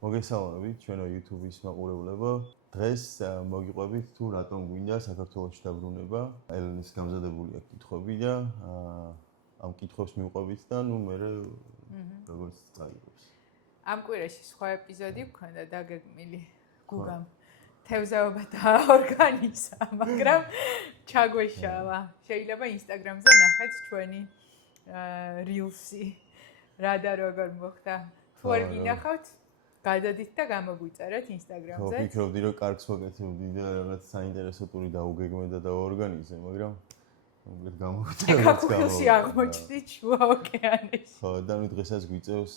მოგესალმებით ჩვენო YouTube-ის მაყურებლებო. დღეს მოგიყვებით თუ რატომ გვინდა საქართველოში დაბრუნება. ელენის გამზადებული აქვს კითხვები და ამ კითხვებს მივყვებით და მე როგორც წაიღებს. ამ კვირაში სხვა ეპიზოდი გვქონდა დაგეგმილი გუგამ თევზაობა დააორგანიზა, მაგრამ ჩაგვეშალა. შეიძლება Instagram-ზე ნახეთ ჩვენი Reels-ი. რა და როგორ მოხდა. თუ არ გინახავთ, გადადით და გამოგვიწერეთ Instagram-ზე. ხო, ვფიქრობდი რომ კარგს ვაკეთებდი და რაღაც საინტერესო ტური დაუგეგმე და დააორგანიზე, მაგრამ უბრალოდ გამოგვიწერეთ. ეკაკულში აღმოჩნდით შუა ოკეანეში. ხო, და დღესაც გვიწევს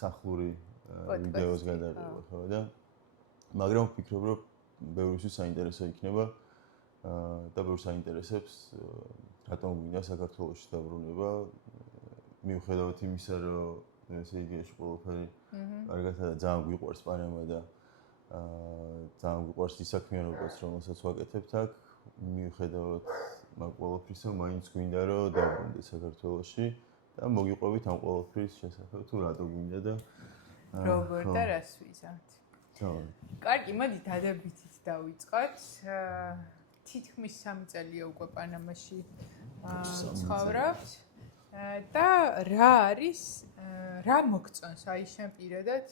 სახლური ვიდეოს გადაღება, ხო და მაგრამ ვფიქრობ რომ ბევრისთვის საინტერესო იქნება და ბევრს საინტერესებს რატომ გვინდა საქართველოში დაბრუნება მიუხედავად იმისა რომ ესე იგი ეს ყველაფერი კარგად და ძალიან გვიყვარს პანამა და ძალიან გვიყვარს ის საქმიანობაც რომელსაც ვაკეთებთ აქ მიუხედავად მაგ ყველაფრისა მაინც გვინდა რომ დაბრუნდეთ საქართველოში და მოგიყვებით ამ ყველაფრის შესახებ თუ რატომ გვინდა და როგორ და რას ვიზამთ. კარგი, მოდი დადებითით დავიწყოთ. თითქმის 3 წელია უკვე პანამაში ცხოვრობთ. და რა არის, რა მოგწონს აი შენ პირადად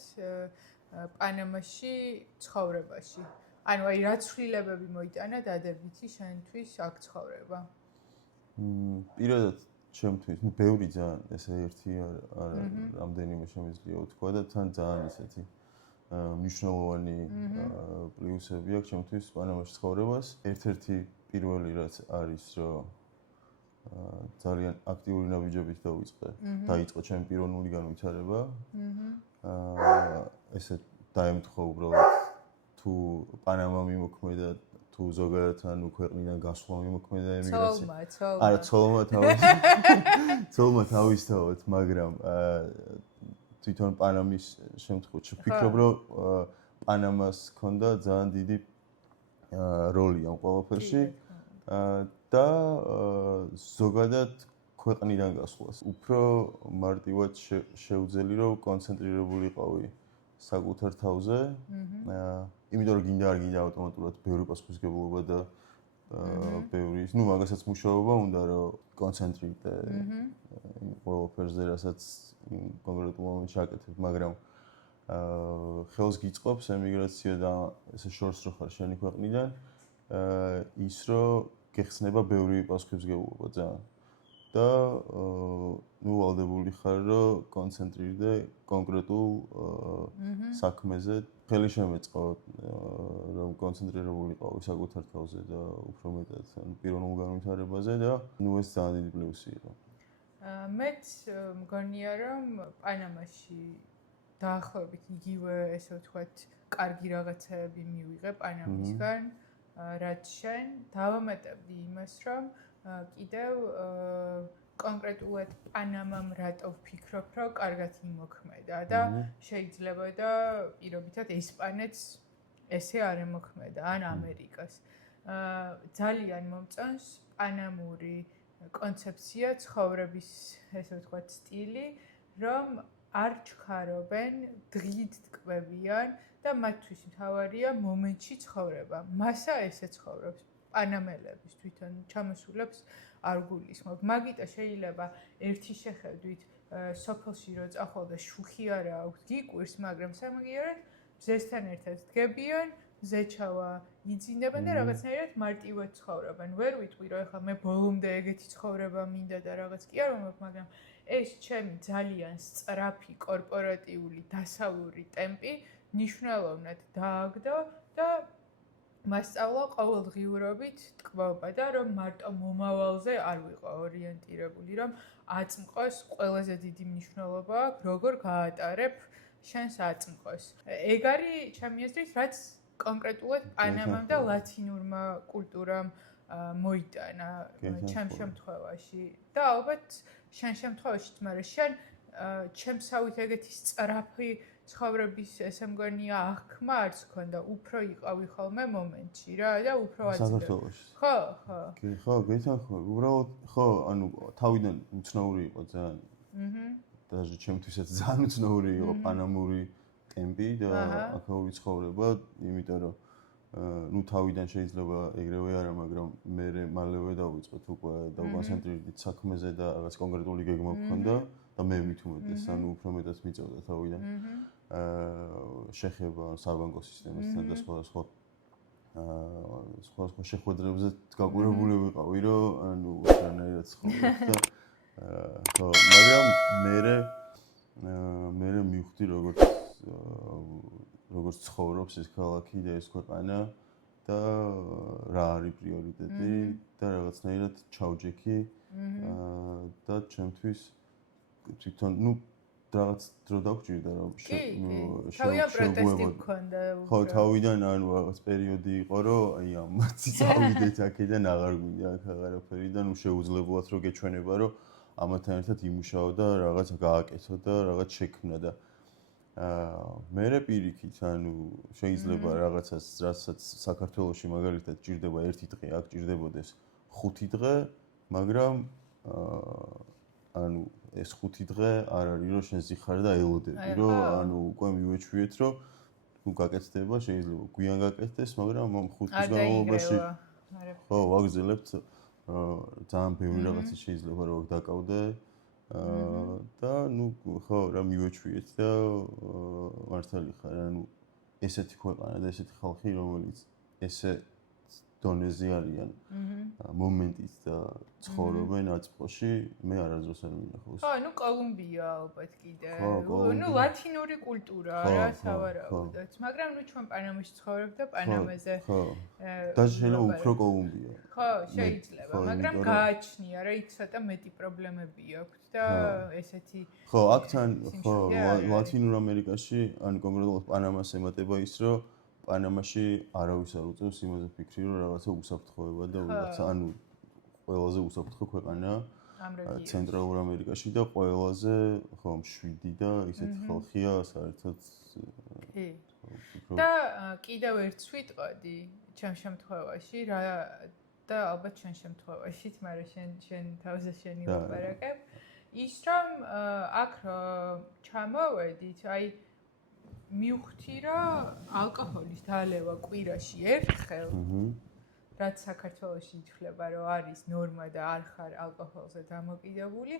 პანამაში ცხოვრებაში? ანუ აი რა ცვლილებები მოიტანა დადებითი შენთვის აქ ცხოვრება? პირადად ჩემთვის, ბევრი ძალიან ესე ერთი არა რამდენიმე შემიძლია ვთქვა და თან ძალიან ისეთი მნიშვნელოვანი პლუსები აქვს ჩემთვის პანამაში ცხოვრებას. ერთ-ერთი პირველი რაც არის რომ ძალიან აქტიური ნაბიჯებით დაიწყო ჩემი პიროვნული განვითარება. ესე დაემთხვა უბრალოდ თუ პანამა მიმოქმედა თუ ზოგადად ანუ ქვეყნიდან გასვლა მიმოქმედა ემიგრაცია. არა, ცოლმა თავისთავად, მაგრამ თვითონ პანამის შემთხვევაში ვფიქრობ რომ პანამას ჰქონდა ძალიან დიდი როლი ამ ყველაფერში. და ზოგადად ქვეყნიდან გასვლას. უფრო მარტივად შეუძლი რომ კონცენტრირებულიყავი საკუთარ თავზე. იმიტომ რომ გინდა არ გინდა ავტომატურად ბევრი პასუხისმგებლობა და ბევრი, მაგასაც მუშაობა უნდა რომ კონცენტრირდე იმ ყველაფერზე, რასაც კონკრეტულ მომენტში აკეთებ, მაგრამ ხელს გიწყობს ემიგრაცია და ესე შორს რო ხარ შენი ქვეყნიდან ის რომ გეხსნება ბევრი პასუხისმგებლობა ძალიან და ვალდებული ხარ რომ კონცენტრირდე კონკრეტულ საქმეზე. ხელი შემეწყო რომ კონცენტრირებულიყავი საკუთარ თავზე და უფრო მეტად პიროვნულ განვითარებაზე და ეს ძალიან დიდი პლუსი იყო. მეც მგონია რომ პანამაში დაახლოებით იგივე ესე ვთქვათ კარგი რაღაცები მივიღე პანამისგან. რაც შენ დავამატებდი იმას, რომ კიდევ კონკრეტულად პანამამ რატო ვფიქრობ, რომ კარგად იმოქმედა და შეიძლება და პირობითად ესპანეთს ესე არ ემოქმედა, ან ამერიკას. ძალიან მომწონს პანამური კონცეფცია ცხოვრების, ესე ვთქვათ, სტილი, რომ არ ჩქარობენ, დღით ტკბებიან და მათთვის მთავარია მომენტში ცხოვრება. მასა ესე ცხოვრობს. პანამელების თვითონ ჩამოსულებს არ გულისხმობ. მაგიტო შეიძლება ერთი შეხედვით სოფელში რო წახვალ და შუხი არა აქვს გიკვირს, მაგრამ სამაგიერად მზესთან ერთად დგებიან, მზეჩავა იძინებენ და რაღაცნაირად მარტივად ცხოვრობენ. ვერ ვიტყვი რომ ეხლა მე ბოლომდე ეგეთი ცხოვრება მინდა და რაღაც კი არ მომაქვს, მაგრამ ეს ჩემი ძალიან სწრაფი კორპორატიული დასავლური ტემპი ნიშნულოვნად დააგდო და მასწავლა ყოველდღიურობით ტკბობა და რომ მარტო მომავალზე არ ვიყო ორიენტირებული, რომ აწმყოს ყველაზე დიდი მნიშვნელობა აქვს, როგორ გაატარებ შენს აწმყოს. ეგ არის ჩემი აზრით, რაც კონკრეტულად პანამამ და ლათინურმა კულტურამ მოიტანა ჩემ შემთხვევაში და ალბათ შენ შემთხვევაშიც, მაგრამ შენ ჩემსავით ეგეთი სწრაფი ცხოვრების ესე მგონია აღქმა არც ქონდა, უფრო იყავი ხოლმე მომენტში რა და უფრო აძლევ. ხო, ხო. კი, ხო, გეთანხმები. უბრალოდ ხო, ანუ თავიდან უცნაური იყო ძალიან. даже ჩემთვისაც ძალიან უცნაური იყო პანამური ტემპი და აქაური ცხოვრება, იმიტომ რომ ну თავიდან შეიძლება ეგრევე არა, მაგრამ მე მალევე დავიწყეთ უკვე დავკონცენტრირდით საქმეზე და რაღაც კონკრეტული გეგმა მქონდა და მე მით უმეტეს, ანუ უფრო მეტად მიწევდა თავიდან. შეხება საბანკო სისტემასთან და სხვა შეხვედრებზე გაკვირვებული ვიყავი, რომ ანუ უცნაირად ცხოვრობ და ხო, მაგრამ მე მივხვდი როგორც ცხოვრობს ეს ქალაქი და ეს ქვეყანა და რა არის პრიორიტეტი და რაღაცნაირად ჩავჯექი და ჩემთვის თვითონ ნუ რაღაც დრო დაგვჭირდა რომ თავიდან პროტესტი გქონდა ხო თავიდან ანუ რაღაც პერიოდი იყო რომ აი ამ წავიდეთ აქედან აღარ გვინდა აქ აღარაფერი და ნუ შეუძლებელად რომ გეჩვენება რომ ამათთან ერთად იმუშაო და რაღაც გააკეთო და რაღაც შექმნა და მე პირიქით ანუ შეიძლება რაღაცას რასაც საქართველოში მაგალითად ჭირდება 1 დღე აქ ჭირდებოდეს 5 დღე მაგრამ ანუ ეს 5 დღე არ არის რომ შენ ზიხარ და ელოდები რომ ანუ უკვე მივეჩვიეთ რომ ნუ გაკეთდება შეიძლება გვიან გაკეთდეს მაგრამ ამ 5 დღის განმავლობაში ხო ვაგზელებთ ძალიან ბევრი რაღაცა შეიძლება რომ დაკავდე და ნუ ხო რა მივეჩვიეთ და მართალი ხარ ანუ ესეთი ქვეყანა და ესეთი ხალხი რომელიც ესე დონეზე არიან მომენტით და ცხოვრობენ აწყოში მე არასდროს არ მინახავს. ხო, ნუ კოლუმბია ალბათ კიდე. ნუ ლათინური კულტურა რა სავარაუდოდ. მაგრამ ნუ ჩვენ პანამაში ცხოვრობ და პანამაზე და შეიძლება უფრო კოლუმბია. ხო, შეიძლება, მაგრამ გააჩნია რა იქ ცოტა მეტი პრობლემები აქვს და ესეთი ხო, აქთან ხო ლათინურ ამერიკაში ან კონკრეტულად პანამას ემატება ის რომ პანამაში არავის არ უწევს იმაზე ფიქრი რომ რაღაცა უსაფრთხოება და რაღაცა ანუ ყველაზე უსაფრთხო ქვეყანაა ცენტრალურ ამერიკაში და ყველაზე ხო მშვიდი და ისეთი ხალხია საერთოდ და კიდევ ერთს ვიტყოდი ჩემ შემთხვევაში რა და ალბათ ჩვენ შემთხვევაშიც მაგრამ შენ თავზე შენი ვაპარაკებ ის რომ აქ ჩამოვედით აი მივხვდი რომ ალკოჰოლის დალევა კვირაში ერთხელ რაც საქართველოში ითვლება რომ არის ნორმა და არ ხარ ალკოჰოლზე დამოკიდებული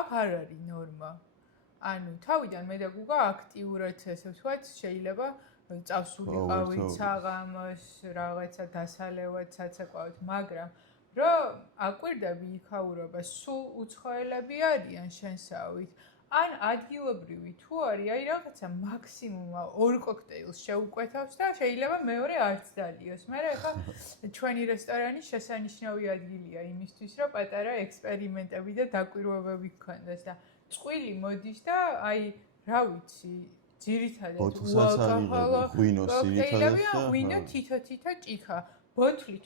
აქ არ არის ნორმა ანუ თავიდან მე და გუგა აქტიურად ესე ვთქვათ შეიძლება წავსულიყავით საღამოს რაღაცა დასალევად საცეკვავით მაგრამ რომ აკვირდები იქაურობა სულ უცხოელები არიან შენსავით ან ადგილობრივი თუ არის, აი რაღაცა მაქსიმუმ 2 კოქტეილს შეუკვეთავს და შეიძლება მეორე არც დალიოს. მაგრამ ეხლა ჩვენი რესტორანი შესანიშნავი ადგილია იმისთვის, რომ პატარა ექსპერიმენტები და დაკვირვებები გქონდეს და წყვილი მოდის და აი რა ვიცი, ძირითადად უალკოჰოლო კოქტეილები ან ღვინო თითო ჭიქა. ბოთლით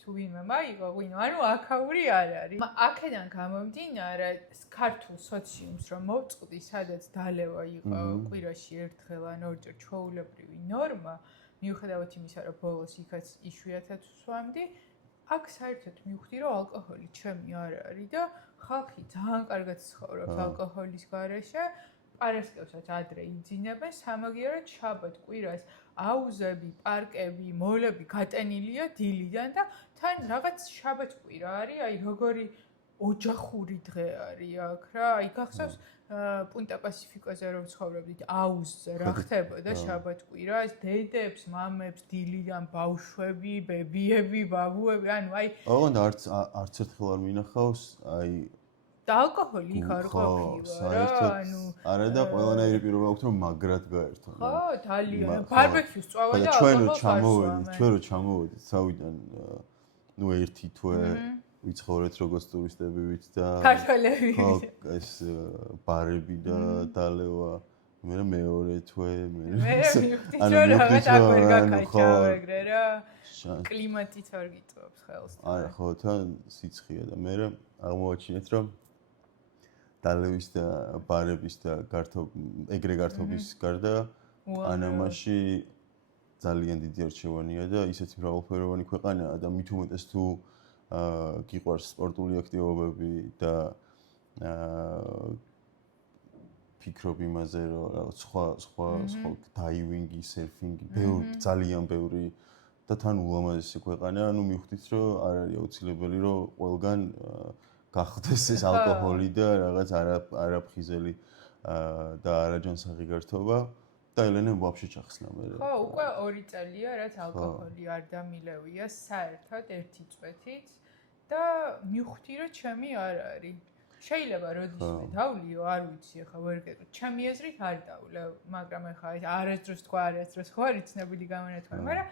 თუ ვინმე მაიღო ღვინო, ანუ აქაური არ არის. აქედან გამომდინარე, ქართულ სოციუმს რომ მოვწყდი, სადაც დალევა იყო კვირაში ერთხელ ან ორჯერ ჩვეულებრივი ნორმა, მიუხედავად იმისა, რომ ბოლოს იქაც იშვიათად ვსვამდი, აქ საერთოდ მივხვდი, რომ ალკოჰოლი ჩემი არ არის და ხალხი ძალიან კარგად ცხოვრობს ალკოჰოლის გარეშე. პარასკევსაც ადრე იძინებენ, სამაგიეროდ შაბათ კვირას აუზები, პარკები, მოლები გატენილია დილიდან და თან რაღაც შაბათ კვირა არის, აი როგორი ოჯახური დღე არის აქ რა, აი გახსოვს პუნტა პასიფიკოზე რომ ცხოვრობდით აუზზე რა ხდებოდა შაბათ კვირას, დედებს, მამებს დილიდან ბავშვები, ბებიები, ბაბუები, ანუ აი ოღონდ არც ერთხელ არ მინახავს, აი და ალკოჰოლი იქ არ ყოფილა რა ანუ არა და ყველანაირი პირობა აქვს რომ მაგრად გაერთო ხო ძალიან ბარბეკიუს წვავა და ალკოჰოლს ჩვენ რო ჩამოვედით თავიდან ნუ ერთი თვე ვიცხოვრეთ როგორც ტურისტები ვით და ქართველები ხო ეს ბარები და დალევა მე მეორე თვე მე მივხვდი რომ რაღაც აქ ვერ გაკაჭა ეგრე რა კლიმატით არ გიწევს ხელს არა ხო თან სიცხეა და მე აღმოვაჩინეთ რომ დალევის და ბარების და ეგრე გართობის გარდა პანამაში ძალიან დიდი არჩევანია და ისეთი მრავალფეროვანი ქვეყანაა და მით უმეტეს თუ გიყვარს სპორტული აქტივობები და ფიქრობ იმაზე, რომ რაღაც სხვა დაივინგი, სერფინგი, ძალიან ბევრი და თან ულამაზესი ქვეყანა, ანუ მივხვდით, რომ არ არის აუცილებელი, რომ ყველგან გახდეს ეს ალკოჰოლი და რაღაც არაფხიზელი და არაჯანსაღი გართობა და ელენემ ვაფშე ჩახსნა მე. ხო, უკვე 2 წელია, რაც ალკოჰოლი არ დამილევია საერთოდ ერთი წვეთით და მივხვდი, რომ ჩემი არ არის. შეიძლება როდისმე დავლიო, არ ვიცი, ახლა ვერ გეტყვი. ჩემი აზრით არ დავლევ, მაგრამ ახლა არასდროს თქვა, არასდროს ხო არის ცნობილი გამონათქვამი, მაგრამ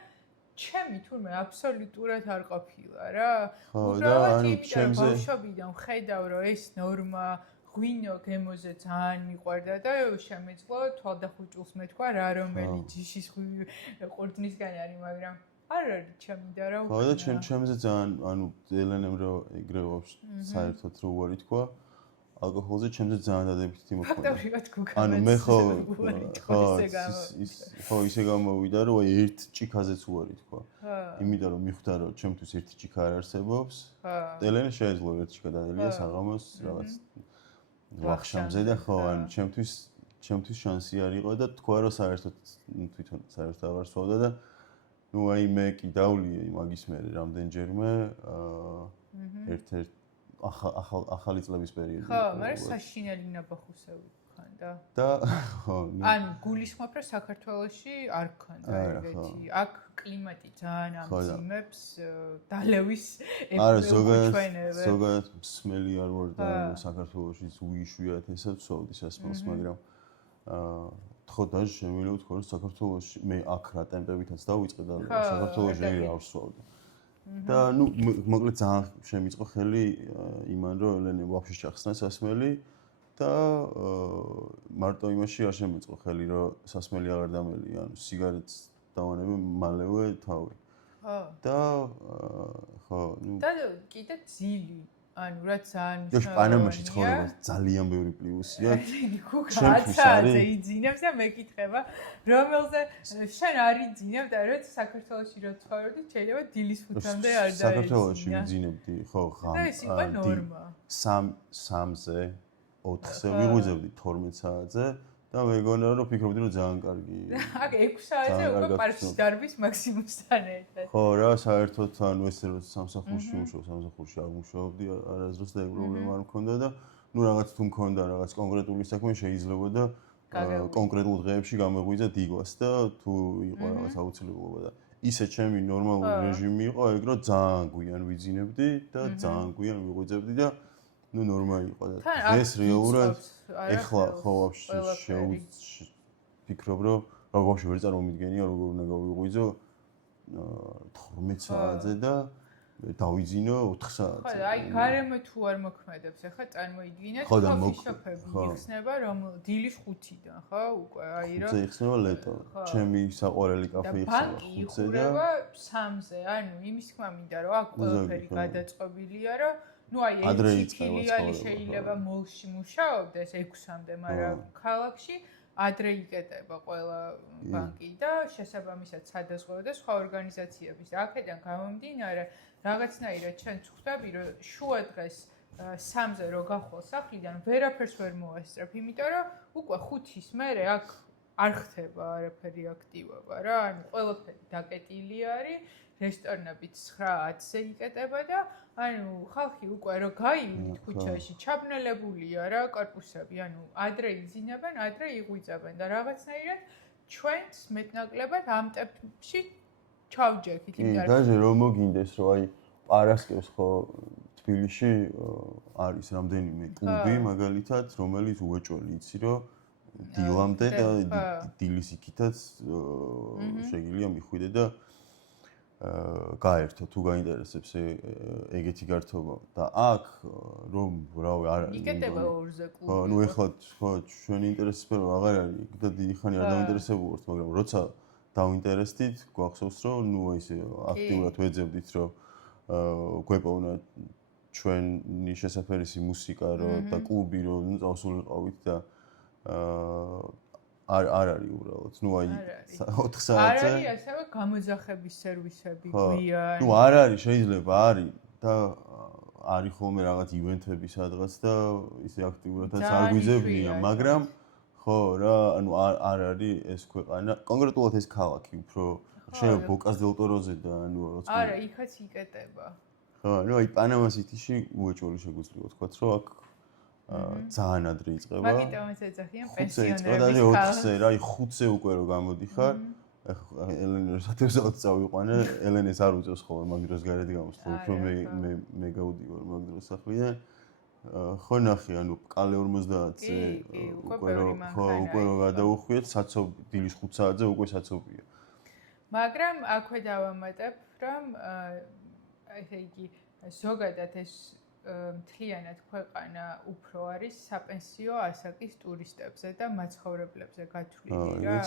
ჩემი თურმე აბსოლუტურად არ ყოფილა რა. უბრალოდ იმიტომ ბავშვობიდან ხედავ, რომ ეს ნორმა ღვინო გემოზე ძალიან მიყვარდა და შემეძლო თვალდახუჭულს მეთქვა რა რომელი ჯიშის ყურძნისგან არის, მაგრამ არ არის ჩემი და რა ხო და ჩემზე ძალიან ანუ ელენემ რომ ეგრევე საერთოდ რო უარი თქვა ალკოჰოლზე ჩემზე ძალიან დადებითი მოხდა. ანუ მე ხო ისე გამოვიდა რომ ერთ ჭიქაზეც უარი თქვა. იმიტომ რომ მიხვდა რომ ჩემთვის ერთი ჭიქა არ არსებობს. ელენე შეეძლო ერთ ჭიქა დაელია საღამოს რაღაც ვახშამზე და ხო ანუ ჩემთვის შანსი არ იყო და თქვა რომ საერთოდ თვითონ საერთოდ აღარ სვავდა და ნუ აი მე კი დავლიე მაგის მერე რამდენჯერმე ერთ-ერთ ახალი წლების პერიოდში. ხო, მაგრამ საშინელი ნაბახუსები გქონდა. და ხო, ანუ გულისხმობ რომ საქართველოში არ გქონდა ეგეთი. აქ კლიმატი ძალიან ამძიმებს დალევის ეფექტს. ზოგადად მსმელი არ ვარ და საქართველოში უიშვიათესად ვსვავდი სასმელს, მაგრამ ხო და შემიძლია ვთქვა რომ საქართველოში მე აქ რა ტემპებითაც დავიწყე და საქართველოში არ ვსვავდი. და ნუ მოკლედ ძალიან შემიწყო ხელი იმან რომ ელენე ვაფშე ჩახსნა სასმელი და მარტო იმაში არ შემიწყო ხელი რომ სასმელი აღარ დამელი ანუ სიგარეტს დავანებე მალევე თავი. და ხო ნუ და კიდე ძილი ანუ რაც ძალიან მნიშვნელოვანია. პანამაში ცხოვრება ძალიან ბევრი პლუსია. ჩემთვის იძინებს და მეკითხება, რომელზე შენ არ იძინებ და როცა საქართველოში რო ცხოვრობდი, შეიძლება დილის 5-მდე არ დაიძინე. საქართველოში ვიძინებდი, ხო, და ეს იყო ნორმა. 3-ზე, 4-ზე ვიღვიძებდი 12 საათზე და მეგონა რომ ფიქრობდი რომ ძალიან კარგია. აქ 6 საათზე უკვე პარკში დარბის მაქსიმუმთან ერთად. ხო რა, საერთოდ ანუ ეს რო სამსახურში ვუშაობ, სამსახურში არ ვუშაობდი, არასდროს და ეგ პრობლემა არ მქონდა და ნუ რაღაც თუ მქონდა რაღაც კონკრეტული საქმე შეიძლებოდა კონკრეტულ დღეებში გამოღვიძა დიგვას და თუ იყო რაღაც აუცილებლობა და ისე ჩემი ნორმალური რეჟიმი იყო ეგ რომ ძალიან გვიან ვიძინებდი და ძალიან გვიან ვიღვიძებდი და ну нормально იყო და ეს რეალურად ეხლა ხო ვაფშე ფიქრობ რომ ვაფშე ვერ წარმომიდგენია როგორ უნდა გავიღვიძო 12 საათზე და დავიძინო 4 საათზე. ხო, აი გარემო თუ არ მოქმედებს, ახლა წარმოიდგინეთ კოფიშოპები იხსნება რომ დილის 5-დან, ხო, უკვე აი რომ זה იხსნება ლეტო. ჩემი საყვარელი კაფე იხსნება 5-ზე და 3-ზე, ანუ იმის თქმა მინდა რომ აქ ყველაფერი გადაწყობილია რომ ну აი ერთი ფილიალი შეიძლება მოლში მუშაობდეს 6-მდე, მაგრამ ქალაქში ადრე იკეტება ყველა ბანკი და შესაბამისად სადაზღვევო და სხვა ორგანიზაციების. აქედან გამომდინარე, რაღაცნაირად ჩვენ ვხვდები, რომ შუა დღეს 3-ზე რო გახვალ სახლიდან, ვერაფერს ვერ მოასწრებ, იმიტომ რომ უკვე 5-ის მერე აქ არ ხდება არაფერი აქტივობა რა, ანუ ყველაფერი დაკეტილი არის. რესტორნებიც 9-10-ზე იკეტება და ანუ ხალხი უკვე რო გაივიდით ქუჩაში, ჩაბნელებულია რა კორპუსები, ანუ ადრე იძინებენ, ადრე იღვიძებენ და რაღაცნაირად ჩვენს მეტნაკლებად ამ ტემპში ჩავჯექით, იმიტომ რომ და რომ მოგინდეს რომ აი პარასკევს ხო თბილისში არის რამდენიმე კლუბი მაგალითად, რომელიც უეჭველი იცი რომ დილამდე და დილის იქითაც შეგიძლია მიხვიდე და გაერთო თუ გაინტერესებს ეგეთი გართობა და აქ რომ რავი არ არის იკეტება 2-ზე კლუბი. ხო, ნუ ეხლა ხო ჩვენი ინტერესის სფერო აღარ არის და დიდი ხანი არ დავინტერესებულ ვართ, მაგრამ როცა დავინტერესდით, გვახსოვს რომ ნუ ისე აქტიურად ვეძებდით რომ გვეპოვნა ჩვენი შესაძფერისი მუსიკა რომ და κλუბი რომ ნუ წავსულიყავით და არ არის უბრალოდ. ნუ აი 4 საათზე. არ არის ასევე გამოძახების სერვისები გვიან. ნუ არ არის, შეიძლება არის და არის ხოლმე რაღაც ივენთები სადღაც და ისე აქტიურადაც არ გვიძებნია, მაგრამ ხო რა, ანუ არ არის ეს ქვეყანა, კონკრეტულად ეს ქალაქი უფრო შეიძლება ბოკას დელ ტოროზე და ანუ როცა არა, იქაც იკეტება. ხო, ну აი პანამა სიტიში უეჭველი შეგვიძლია ვთქვათ, რომ აქ ძალიან ადრე იწყება. მაგიტომაც ეძახიან პენსიონერების პენსიონერების 4-ზე რა, 5-ზე უკვე რო გამოდიხარ. ეხლა ელენე სათევზაოდ წავიყვანე, ელენეს არ უწევს ხოლმე მაგ დროს გარეთ გამოსვლა, უფრო მე გავდივარ მაგ დროს სახლიდან. ხო ნახე, ანუ კალე 50-ზე უკვე რო გადაუხვიეთ, დილის 5 საათზე უკვე საცობია. მაგრამ აქვე დავამატებ, რომ ესე იგი ზოგადად ეს მთლიანად ქვეყანა უფრო არის საპენსიო ასაკის ტურისტებზე და მაცხოვრებლებზე გათვლილი რა.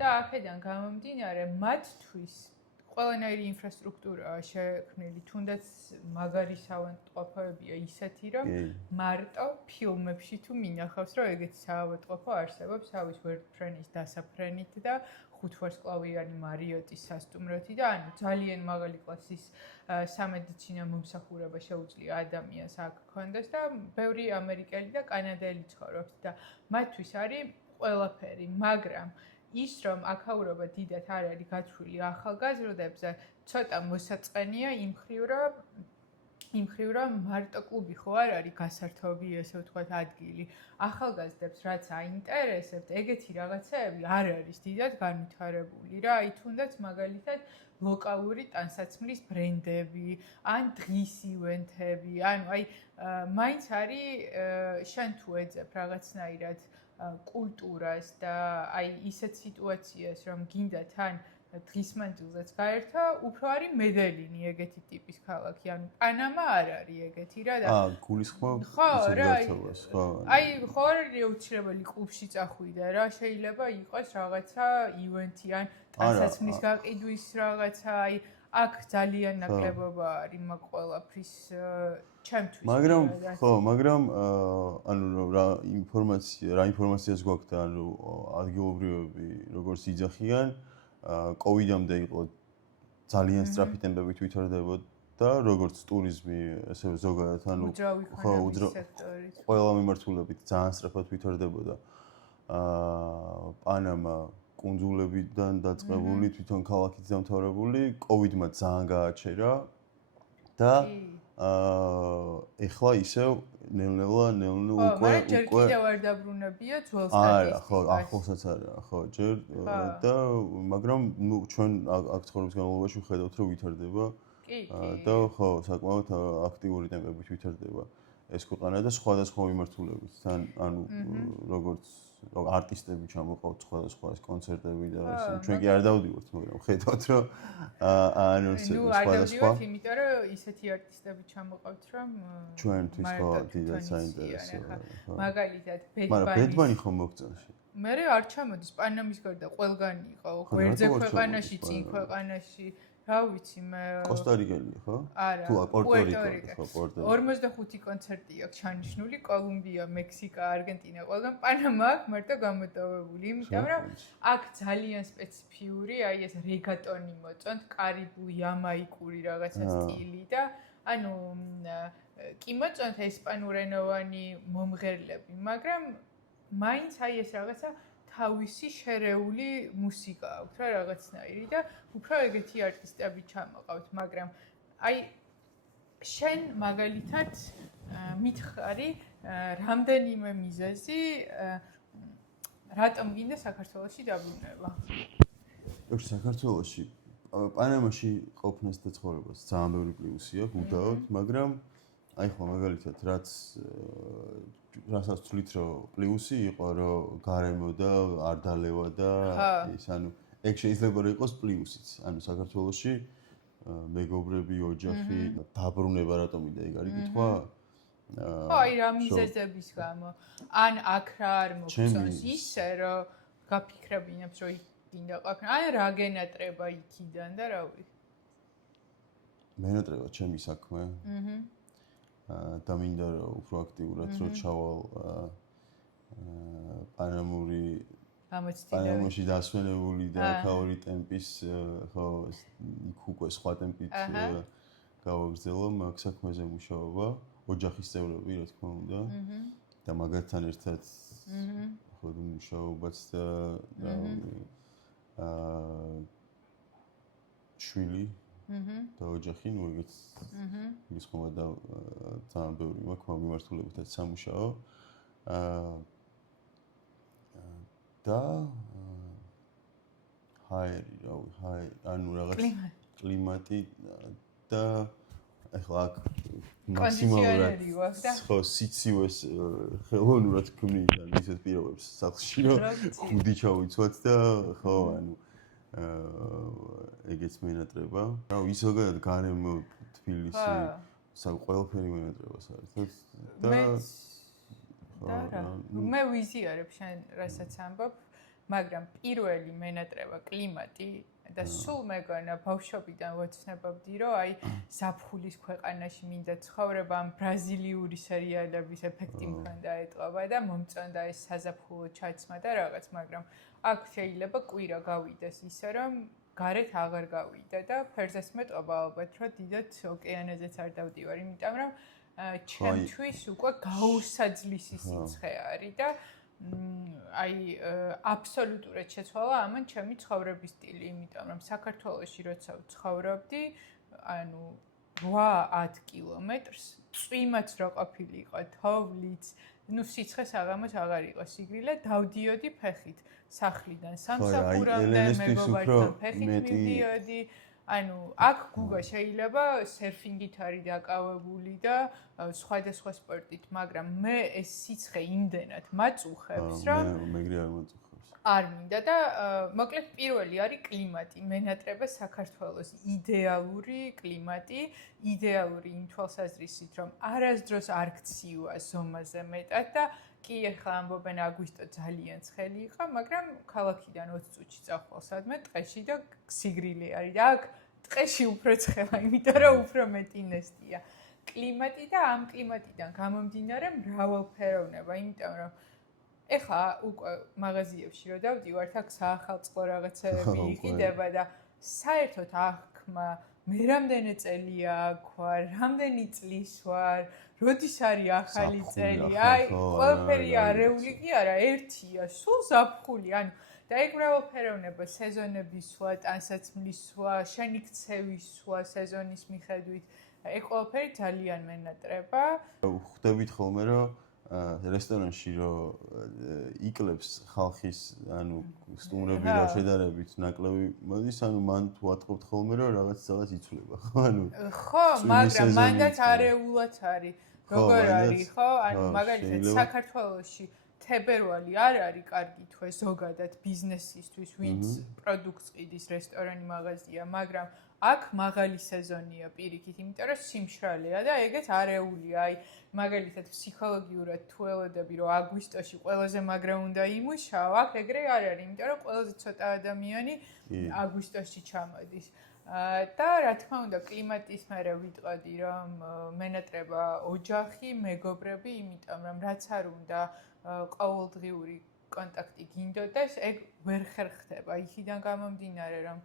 და აქედან გამომდინარე, მათთვის ყველანაირი ინფრასტრუქტურაა შექმნილი, თუნდაც მაგარი საავადმყოფოებია ისეთი, რომ მარტო ფილმებში თუ მინახავს, რომ ეგეთი საავადმყოფო არსებობს, თავის ვერტფრენის დასაფრენით და 5 ვარსკვლავიანი მარიოტის სასტუმროთი და ანუ ძალიან მაღალი კლასის სამედიცინო მომსახურება შეუძლია ადამიანს აქ ქონდეს და ბევრი ამერიკელი და კანადელი ცხოვრობს და მათთვის არის ყველაფერი, მაგრამ ის რომ აქაურობა დიდად არ არის გათვლილი ახალგაზრდებზე, ცოტა მოსაწყენია იმ მხრივ რომ მარტო კლუბი ხო არ არის გასართობი, ესე ვთქვათ, ადგილი. ახალგაზრდებს რაც აინტერესებთ, ეგეთი რაღაცეები არ არის დიდად განვითარებული რა. აი თუნდაც მაგალითად ლოკალური ტანსაცმლის ბრენდები, ან დღის ივენთები, ანუ აი მაინც არის შენ თუ ეძებ რაღაცნაირად კულტურას და აი ისეთ სიტუაციას, რომ გინდა თან დღის მანძილზეც გაერთო, უფრო არის მედელინი ეგეთი ტიპის ქალაქი, ანუ პანამა არ არის ეგეთი რა და გულისხმობ ისეთ გართობას, ხო. აი, ხო არ არის აუცილებელი კლუბში წახვიდე რა, შეიძლება იყოს რაღაცა ივენთი ან ტანსაცმლის გაყიდვის რაღაცა, აი აქ ძალიან ნაკლებობა არის მაგ ყველაფრის ჩემთვის. მაგრამ ანუ რა ინფორმაციას გვაქვს და ანუ ადგილობრივები როგორც იძახიან კოვიდამდე იყო ძალიან სწრაფი ტემპებით ვითარდებოდა და როგორც ტურიზმი, ესე ზოგადად ანუ ყველა მიმართულებით ძალიან სწრაფად ვითარდებოდა. პანამა კუნძულებიდან დაწყებული, თვითონ ქალაქით დამთავრებული, კოვიდმა ძალიან გააჩერა და ეხლა ისევ ნელ-ნელა უკვე ჯერ კიდევ არ დაბრუნებია ძველ სტატისტიკას. არა, ხო, ახლოსაც არა, ხო, ჯერ და მაგრამ ნუ ჩვენ აქ ცხოვრების განმავლობაში ვხედავთ, რომ ვითარდება. და ხო, საკმაოდ აქტიური ტემპებით ვითარდება ეს ქვეყანა და სხვადასხვა მიმართულებით. თან ანუ როგორც არტისტები ჩამოყავთ სხვადასხვა კონცერტები და ესე ჩვენ კი არ დავდივართ, მაგრამ ხედავთ, რომ ანუ სხვადასხვა იმიტომ რომ ისეთი არტისტები ჩამოყავთ, რომ ჩვენთვის ხო დიდად საინტერესოა. მაგალითად, ბედბანი ხომ მოგწონს? მე არ ჩამოდის პანამის გარდა ყველგანი იყო, გვერდზე ქვეყანაში, წინ ქვეყანაში. რა ვიცი მე კოსტარიკელია ხო? არა, თუ პუერტო-რიკო, ხო, პუერტო-რიკო. 45 კონცერტი აქვს ჩანიშნული, კოლუმბია, მექსიკა, არგენტინა, ყველგან პანამა აქვს მარტო გამოტოვებული, იმიტომ რომ აქ ძალიან სპეციფიური, აი ეს რეგატონი მოწონთ, კარიბუ, იამაიკური რაღაცა სტილი და ანუ კი მოწონთ ესპანურენოვანი მომღერლები, მაგრამ მაინც აი ეს რაღაცა თავისი შერეული მუსიკა აქვს რა რაღაცნაირი და უფრო ეგეთი არტისტები ჩამოყავთ, მაგრამ აი შენ მაგალითად მითხარი რამდენიმე მიზეზი რატომ გინდა საქართველოში დაბრუნება? ექვს საქართველოში პანამაში ყოფნას და ცხოვრებას ძალიან ბევრი პლუსი აქვს, უდაოდ, მაგრამ აი ხო მაგალითად რასაც თვლით რომ პლუსი იყო რომ გარემო და არ დალევა და ის ანუ ეგ შეიძლება რომ იყოს პლუსიც. ანუ საქართველოში მეგობრები, ოჯახი, დაბრუნება რატომიდა ეგ არის კითხვა? ხო, აი რა მიზეზების გამო. ან აქ რა არ მოგწონს ისე რომ გაფიქრებინებს რომ გინდა ყოფნა. ან რა გენატრება იქიდან და რა ვიცი. მენატრება ჩემი საქმე. და მინდა რომ უფრო აქტიურად რო ჩავალ პანამაში დასვენებული და აქაური ტემპის ხო იქ უკვე სხვა ტემპით გავაგრძელო მაგ საქმეზე მუშაობა, ოჯახის წევრები რა თქმა უნდა და მაგათთან ერთად ხო და მუშაობაც და შვილი და ოჯახი, ნუ ეგეც ის ხომა და ძალიან ბევრი მაქვს მიმართულებითაც სამუშაო. და ჰაერი, ანუ რაღაც კლიმატი და ეხლა აქ მაქსიმალურად ხო სიცივეს ხელოვნურად ქმნიან ისეთ პირობებს სახლში რომ ხუდი ჩავიცვათ და ხო ანუ ეგეც მენატრება. რა ის ზოგადად გარემო თბილისი ყველაფერი მენატრება საერთოდ და მე ვიზიარებ შენ რასაც ამბობ, მაგრამ პირველი მენატრება კლიმატი და სულ მეგონა ბავშვობიდან ვეცნობდი რომ აი ზაფხულის ქვეყანაში მინდა ცხოვრება ამ ბრაზილიური სერიალების ეფექტი მქონდა ეტყობა და მომწონდა ეს საზაფხულო ჩაცმა და რაღაც, მაგრამ აქ შეიძლება კვირა გავიდეს ისე რომ გარეთ აღარ გავიდე და ფერზეს მეტყობა ალბათ რომ დიდად ოკეანეზეც არ დავდივარ, იმიტომ რომ ჩემთვის უკვე გაუსაძლისი სიცხე არის და აი აბსოლუტურად შეცვალა ამან ჩემი ცხოვრების სტილი, იმიტომ რომ საქართველოში როცა ვცხოვრობდი, ანუ 8-10 კილომეტრს წვიმაც რო ყოფილიყო, თოვლიც, ნუ სიცხეს აღამოს აღარ იყო სიგრილე, დავდიოდი ფეხით სახლიდან სამსახურამდე, მეგობართან ფეხით მივდიოდი. ანუ აქ გუგა შეიძლება სერფინგით არის დაკავებული და სხვადასხვა სპორტით, მაგრამ მე ეს სიცხე იმდენად მაწუხებს, რომ მეგრე არ მაწუხებს. არ მინდა და მოკლედ პირველი არის კლიმატი, მენატრება საქართველოს იდეალური კლიმატი, იდეალური იმ თვალსაზრისით, რომ არასდროს არ ქცევა ზომაზე მეტად და კი ახლა ამბობენ აგვისტო ძალიან ცხელი იყო, მაგრამ ქალაქიდან 20 წუთში წახვალ სადმე ტყეში და სიგრილი არის და აქ ტყეში უფრო ცხელა, იმიტომ რომ უფრო მეტი ნესტია. კლიმატი და ამ კლიმატიდან გამომდინარე მრავალფეროვნება, იმიტომ რომ ეხლა უკვე მაღაზიებში რო დავდივართ, აქ საახალწლო რაღაცები იყიდება და საერთოდ ახმა მე რამდენი წელია აქ ვარ, რამდენი წლის ვარ, როდის არის ახალი წელი, აი ყველაფერი არეული კი არა, ერთია, სულ ზაფხული, ანუ და ეგ მრავალფეროვნება, სეზონების სვლა, ტანსაცმლის სვლა, შენი ქცევის სვლა სეზონის მიხედვით, ეგ ყველაფერი ძალიან მენატრება. ხვდებით ხოლმე რომ რესტორანში რომ იკლებს ხალხის ანუ სტუმრები რა შედარებით ნაკლები მოდის, ანუ მან თუ ატყობთ ხოლმე რომ რაღაც იცვლება, ხო? ანუ ხო, მაგრამ მანდაც არეულად არის. როგორ არის, ხო? ანუ მაგალითად საქართველოში თებერვალი არ არის კარგი თვე ზოგადად ბიზნესისთვის, ვინც პროდუქტს ყიდის, რესტორანი, მაღაზია, მაგრამ აქ მაღალი სეზონია პირიქით, იმიტომ რომ სიმშრალეა და ეგეც არეულია. აი, მაგალითად ფსიქოლოგიურად თუ ელოდები, რომ აგვისტოში ყველაზე მაგრა უნდა იმუშაო, აქ ეგრე არ არის, იმიტომ რომ ყველაზე ცოტა ადამიანი აგვისტოში ჩამოდის. და რა თქმა უნდა, კლიმატის მერე ვიტყოდი, რომ მენატრება ოჯახი, მეგობრები, იმიტომ რომ რაც არ უნდა ყოველდღიური კონტაქტი გინდოდეს, ეგ ვერ ხერხდება. იქიდან გამომდინარე, რომ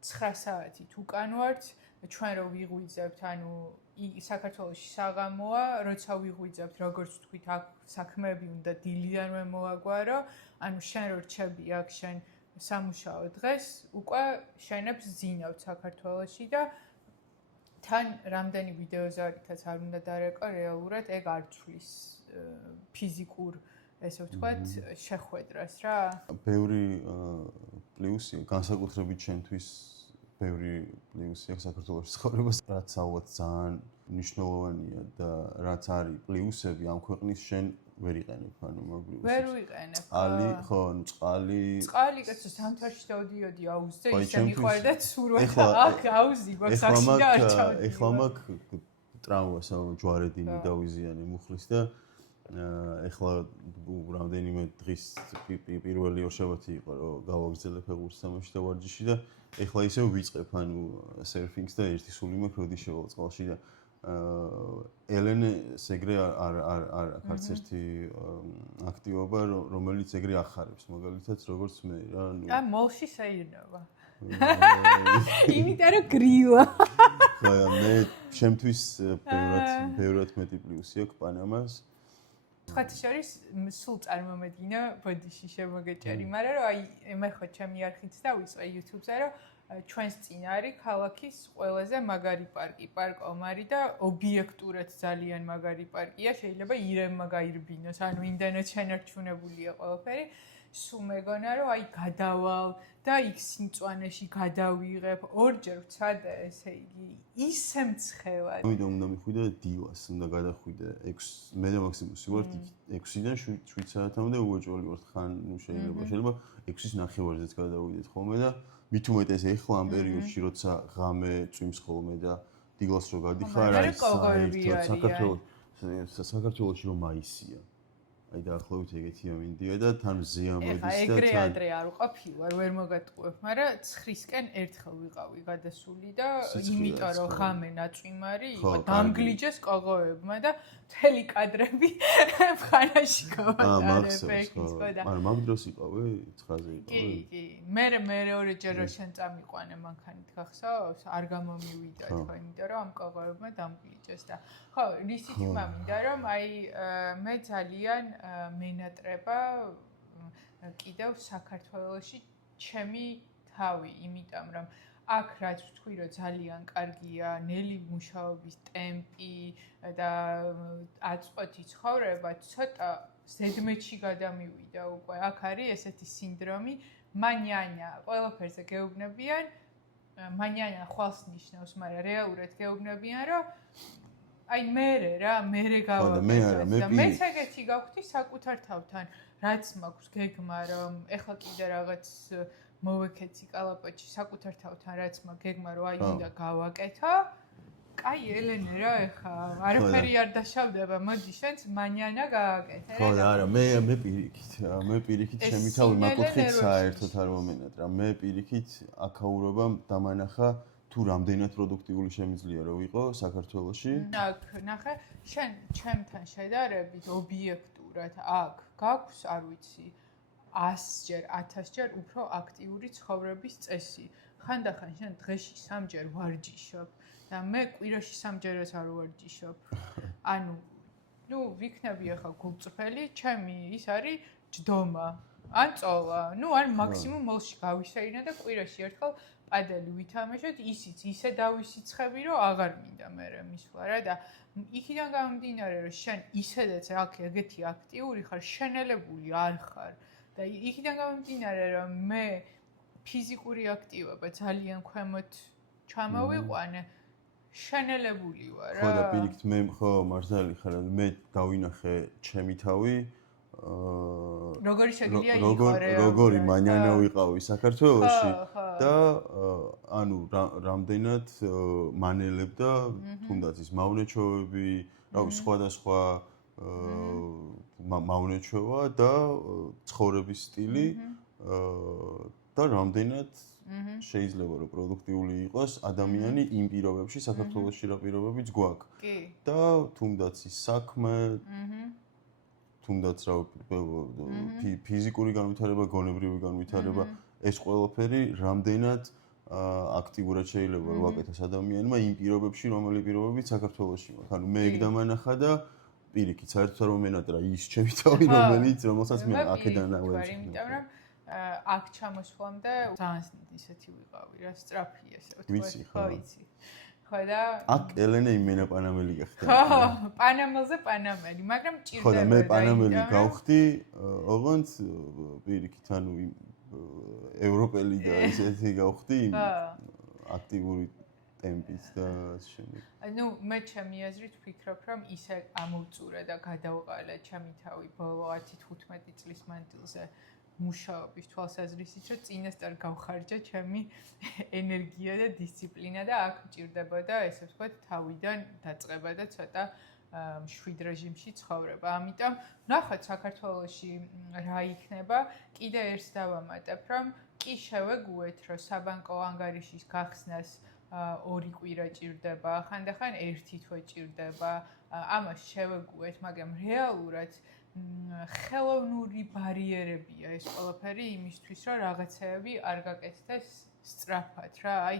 9 საათით უკან ვართ, ჩვენ რო ვიღვიძებთ, ანუ საქართველოში საღამოა, როცა ვიღვიძებთ, როგორც თქვით, აქ საქმეები უნდა დილიდანვე მოაგვარო, ანუ შენ რო რჩები აქ შენ სამუშაო დღეს, უკვე შენებს ზინავთ საქართველოში და თან რამდენი ვიდეოზარითაც არ უნდა დარეკო, რეალურად ეგ არ ცვლის ფიზიკურ ესე ვთქვათ, შეხვედრას რა. ბევრი პლუსია, განსაკუთრებით ჩვენთვის ბევრი პლუსია საქართველოს ცხოვრებას, რაც ალბათ ძალიან მნიშვნელოვანია და რაც არის პლუსები ამ ქვეყნის შენ ვერ იყენებ, ანუ მოგლივს. ვერ ვიყენებ. წყალი, ხო, წყალი. წყალი, კაცო, სამთვარში დავდიოდი აუზზე, ისე მიყვარდა ცურვა. აქ აუზი გვაქვს ახში და არ ჩავდი. ეხლა მაქვს ტრავმა, ჯვარედინი დავიზიანე მუხლის და ეხლა რამდენიმე დღის პირველი ორშაბათი იყო რომ გავაგრძელებ ფეხბურთს და ვარჯიში და ეხლა ისევ ვიწყებ ანუ სერფინგს და ერთი სული მაქვს როდის შევალ წყალში და ელენე ეგრე არ არც ერთი აქტივობა რომელიც ეგრე ახარებს მაგალითად როგორც მე რა ანუ მოლში საირნობა იმიტომ რომ გრილა ხო მე ჩემთვის ბევრად მეტი პლუსი აქვს პანამას თქვათ შორის სულ წარმომედგინა ბოდიში შემოგეჭერი, მაგრამ რომ აი მე ხო ჩემი არხით დავიწყე YouTube-ზე, რომ ჩვენს წინ არის ქალაქის ყველაზე მაგარი პარკი, პარკ ომარი და ობიექტურად ძალიან მაგარი პარკია, შეიძლება ირემმა გაირბინოს, ანუ იმდენად შენარჩუნებულია ყველაფერი. სულ მეგონა რომ აი გადავალ და იქ სიმწვანეში გადავიღებ, ორჯერ ვცადე, ესე იგი, ისე მცხელად. ამიტომ უნდა მიხვიდე დილას, უნდა გადახვიდე 6 მე და მაქსიმუმ ვარ 6-დან 7 საათამდე უეჭველი ვარ ხან, ნუ შეიძლება 6-ის ნახევარზეც გადავიდეთ ხოლმე და მით უმეტეს ეხლა ამ პერიოდში როცა ღამე წვიმს ხოლმე და დილას რო გადიხარ, აი საქართველოში რომ მაისია. აი დაახლოებით ეგეთია მინდია და თან მზეა მოდის და თან ეგრე ადრე არ ვყოფილვარ, ვერ მოგატყუებ, მაგრამ 9-ისკენ ერთხელ ვიყავი გადასული და იმიტომ რომ ღამე ნაწვიმარი იყო, დამგლიჯეს კოღოებმა და მთელი კადრები ხანაში გავატარებეკის და მაგრამ მაგ დროს იყავი 9-ზე იყავი? კი, მე მეორეჯერ რო შენ წამიყვანე მანქანით გახსოვს, არ გამომივიდა თქო, იმიტომ რომ ამ კოღოებმა დამგლიჯეს და ხო, რისით მამინდა რომ აი მე ძალიან მენატრება კიდევ საქართველოში ჩემი თავი, იმიტომ რომ აქ რაც ვთქვი, რომ ძალიან კარგია ნელი მუშაობის ტემპი და აწყვეტი ცხოვრება, ცოტა ზედმეტში გადამივიდა უკვე. აქ არის ესეთი სინდრომი, მანიანა, ყველაფერზე გეუბნებიან, მანიანა ხვალს ნიშნავს, მაგრამ რეალურად გეუბნებიან, რომ აი მე გავაკეთე და მეც ეგეთი გავხდი საკუთარ თავთან, რაც მაქვს გეგმა, რომ ეხლა კიდე რაღაც მოვეკეცი კალაპოჩი საკუთარ თავთან, რაც მაქვს გეგმა, რომ აი უნდა გავაკეთო. კაი ელენე რა ეხა, არაფერი არ დაშავდება, მოდი შენც მანიანა გააკეთე. ხო და არა, მე პირიქით ჩემი თავი მაკუთხით საერთოდ არ მომენატრა. მე პირიქით აქაურობამ დამანახა თუ რამდენად პროდუქტიული შემიძლია რომ ვიყო საქართველოში. აქ ნახე, შენ ჩემთან შედარებით ობიექტურად აქ გაქვს, არ ვიცი, 100-ჯერ, 1000-ჯერ უფრო აქტიური ცხოვრების წესი. ხანდახან შენ დღეში 3-ჯერ ვარჯიშობ და მე კვირაში 3-ჯერაც არ ვარჯიშობ. ანუ, ვიქნები ახლა გულწრფელი, ჩემი ის არის ჯდომა, ან წოლა. ან მაქსიმუმ მოლში გავისეირნე და კვირაში ერთხელ პადელი ვითამაშოთ, ისიც ისე დავისიცხები, რომ აღარ მინდა მერე მისვლა რა და იქიდან გამომდინარე, რომ შენ ისედაც აქ ეგეთი აქტიური ხარ, შენელებული არ ხარ და იქიდან გამომდინარე, რომ მე ფიზიკური აქტივობა ძალიან ქვემოთ ჩამოვიყვანე, შენელებული ვარ რა. ხო და პირიქით მე ხო მართალი ხარ, მე დავინახე ჩემი თავი როგორი შეგიძლია იყო როგორი მანიანა ვიყავი საქართველოში და ანუ რამდენად მანელებდა თუნდაც ის მავნეჩვევები, სხვადასხვა მავნეჩვევა და ცხოვრების სტილი და რამდენად შეიძლება რომ პროდუქტიული იყოს ადამიანი იმ პირობებში, საქართველოში რა პირობებიც გვაქვს. და თუნდაც ის საქმე თუნდაც რა ფიზიკური განვითარება, გონებრივი განვითარება, ეს ყველაფერი რამდენად აქტიურად შეიძლება რომ ვაკეთოს ადამიანმა იმ პირობებში, რომელი პირობებიც საქართველოში მაქვს. ანუ მე ეგ დამანახა და პირიქით, საერთოდ არ მომენატრა ის ჩემი თავი, რომელსაც მე აქედან ავეცი. იმიტომ რომ აქ ჩამოსვლამდე ძალიან ისეთი ვიყავი რა, სწრაფი ესე ვთქვი. ვიცი, ხო. ვიცი. ხო და აქ ელენე იმენა პანამელი გახდა. ხო, პანამელზე პანამელი, მაგრამ ჭირდება. ხო და მე პანამელი გავხდი, ოღონდ პირიქით, ანუ ევროპელი და ისეთი გავხდი აქტიური ტემპით და შემდეგ. ანუ მე ჩემი აზრით ვფიქრობ, რომ ისე ამოვწურე და გადავყალე ჩემი თავი ბოლო 10-15 წლის მანძილზე მუშაობის თვალსაზრისით, რომ წინასწარ გავხარჯა ჩემი ენერგია და დისციპლინა და აქ მჭირდებოდა, ესე ვთქვათ, თავიდან დაწყება და ცოტა მშვიდ რეჟიმში ცხოვრება. ამიტომ ნახოთ საქართველოში რა იქნება. კიდე ერთს დავამატებ, რომ კი შევეგუეთ, რომ საბანკო ანგარიშის გახსნას 2 კვირა ჭირდება, ხანდახან 1 თვე ჭირდება. ამას შევეგუეთ, მაგრამ რეალურად ხელოვნური ბარიერებია ეს ყველაფერი იმისთვის, რომ რაღაცეები არ გაკეთდეს სწრაფად რა. აი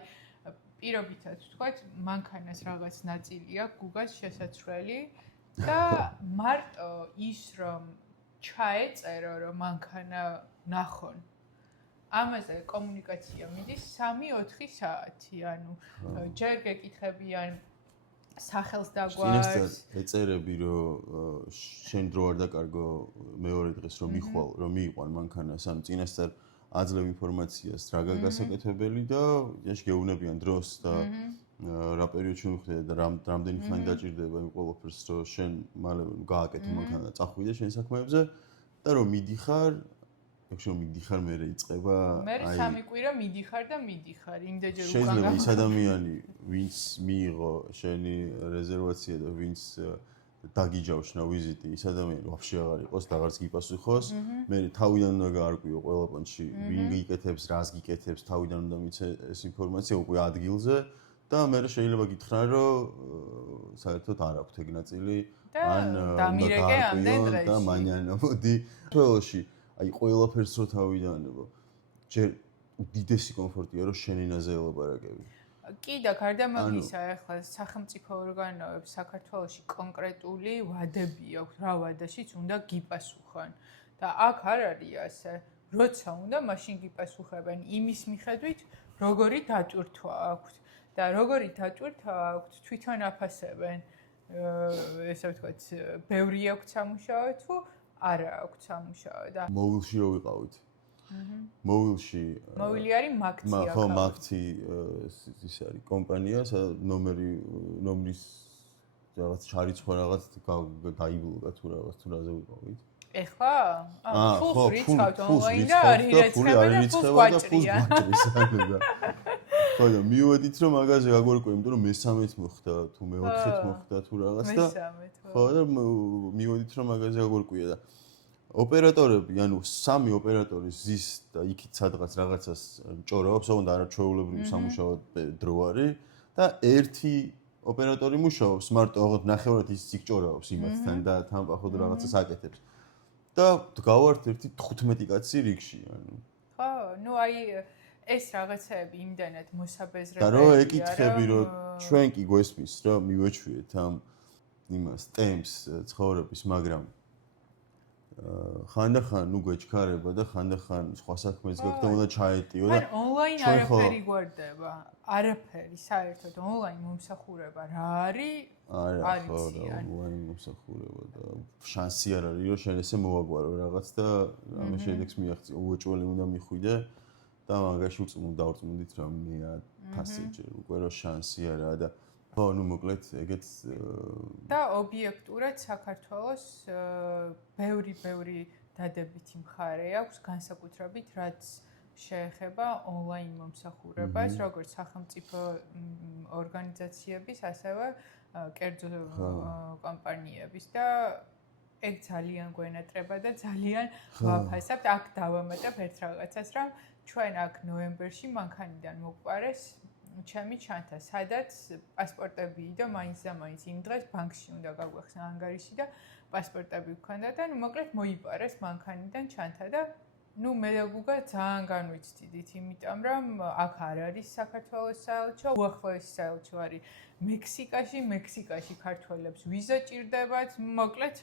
პირობითად ვთქვათ, მანქანას რაღაც ნაწილი აქვს გუგას შესაცვლელი და მარტო ის რომ ჩაეწერო რომ მანქანა ნახონ ამაზე კომუნიკაცია მიდის 3-4 საათი, ანუ ჯერ გეკითხებიან სახელს დაგვარს. წინასწარ ეწერები რომ შენ დრო არ დაკარგო მეორე დღეს რომ მიხვალ, რომ მიიყვან მანქანას, ანუ წინასწარ აძლევ ინფორმაციას რა გასაკეთებელი და ეს გეუბნებიან დროს და რა პერიოდში მიხვდები და რამდენი ხანი დაჭირდება იმ ყველაფერს რომ შენ მალე გააკეთო მანქანა და წახვიდე შენ საქმეებზე და რომ მიდიხარ ექშო მიდიხარ მე იწყება მე 3 კვირა მიდიხარ და მიდიხარ იმდენჯერ უკან შეიძლება ის ადამიანი ვინც მიიღო შენი რეზერვაცია და ვინც დაგიჯავშნა ვიზიტი ის ადამიანი ვაფშე აღარ იყოს და აღარც გიპასუხოს მე თავიდან უნდა გაარკვიო ყველა პონჩი ვინ გიკეთებს რას გიკეთებს თავიდან უნდა მიცე ეს ინფორმაცია უკვე ადგილზე და მე შეიძლება გითხრან რომ საერთოდ არ აქვს ეგ ნაწილი ან დამირეკე ამდენ დღეში და მანიანა მოდი თველში აი ყველაფერს რო თავიდანებო ჯერ უდიდესი კომფორტია რომ შენ ენაზე ელაპარაკები კი და გარდა მაგისა ახლა სახელმწიფო ორგანოებს საქართველოში კონკრეტული ვადები აქვს რა ვადაშიც უნდა გიპასუხონ და აქ არ არის ასე როცა უნდა მაშინ გიპასუხებენ იმის მიხედვით როგორი დატვირთვა აქვს და როგორი დატვირთვა აქვს თვითონ აფასებენ ესე ვთქვათ ბევრი აქვს სამუშაო თუ არა აქვს სამუშაო და მოვილში რო ვიყავით მოვილში მოვილი არის მაქცია ხო მაქცი ის არის კომპანია ნომრის რაღაც ჩარიცხვა რაღაც დაიბლოკა თუ რაღაც თუ რაზე ვიყავით ეხლა ფულს რიცხავთ ონლაინ და არის რეცხვება და ფულს გვაჭრია ხო და მივედით რომ მაგაზე გაგვერკვე იმიტომ რომ მე-13 მოხდა თუ მე-4 მოხდა თუ რაღაც და ხო და მივედით რომ მაგაზე გაგვერკვია და ოპერატორები, ანუ 3 ოპერატორი ზის და იქით სადღაც რაღაცას ჭორაობს, ოღონდ არაჩვეულებრივი სამუშაო დრო არის და ერთი ოპერატორი მუშაობს, მარტო ოღონდ ნახევრად ის იქ ჭორაობს იმათთან და თან პახოდ რაღაცას აკეთებს. და გავართ ერთი 15 კაცი რიგში, ანუ. ხო, ნუ აი ეს რაღაცები იმდანად მოსაბეზრებელია. და რო ეკითხები, რომ ჩვენ კი გვესმის, რომ მივეჩვიეთ ამ იმას ტემპს ცხოვრების, მაგრამ ხანდახან ნუ გვეჩქარება და ხანდახან სხვა საქმეს გაქვს და უნდა ჩაეტიო და ონლაინ არაფერი გვარდება. არაფერი საერთოდ ონლაინ მომსახურება რა არის? ონლაინ მომსახურება და შანსი არ არის რომ შენ ესე მოვაგვარო რაღაც და ამე შედეგს მიაღწიო. უეჭველი უნდა მიხვიდე და მაგაში დავწმუნდით რომ მე 1000 ჯერ უკვე რომ შანსი არაა და ხო, ნუ მოკლედ ეგეც და ობიექტურად საქართველოს ბევრი დადებითი მხარე აქვს განსაკუთრებით რაც შეეხება ონლაინ მომსახურებას, როგორც სახელმწიფო ორგანიზაციების, ასევე კერძო კომპანიების და ეგ ძალიან გვენატრება და ძალიან ვაფასებთ. აქ დავამატებ ერთ რაღაცას, რომ ჩვენ აქ ნოემბერში მანქანიდან მოგვყარეს ჩემი ჩანთა, სადაც პასპორტები და მაინც და მაინც იმ დღეს ბანკში უნდა გაგვეხსნა ანგარიში და პასპორტები გქონდა და ნუ მოკლედ მოიპარეს მანქანიდან ჩანთა და ნუ მე და გუგა ძალიან განვიცდით, იმიტომ რომ აქ არ არის საქართველოს საელჩო, უახლოესი საელჩო არის მექსიკაში ქართველებს ვიზა ჭირდებათ, მოკლედ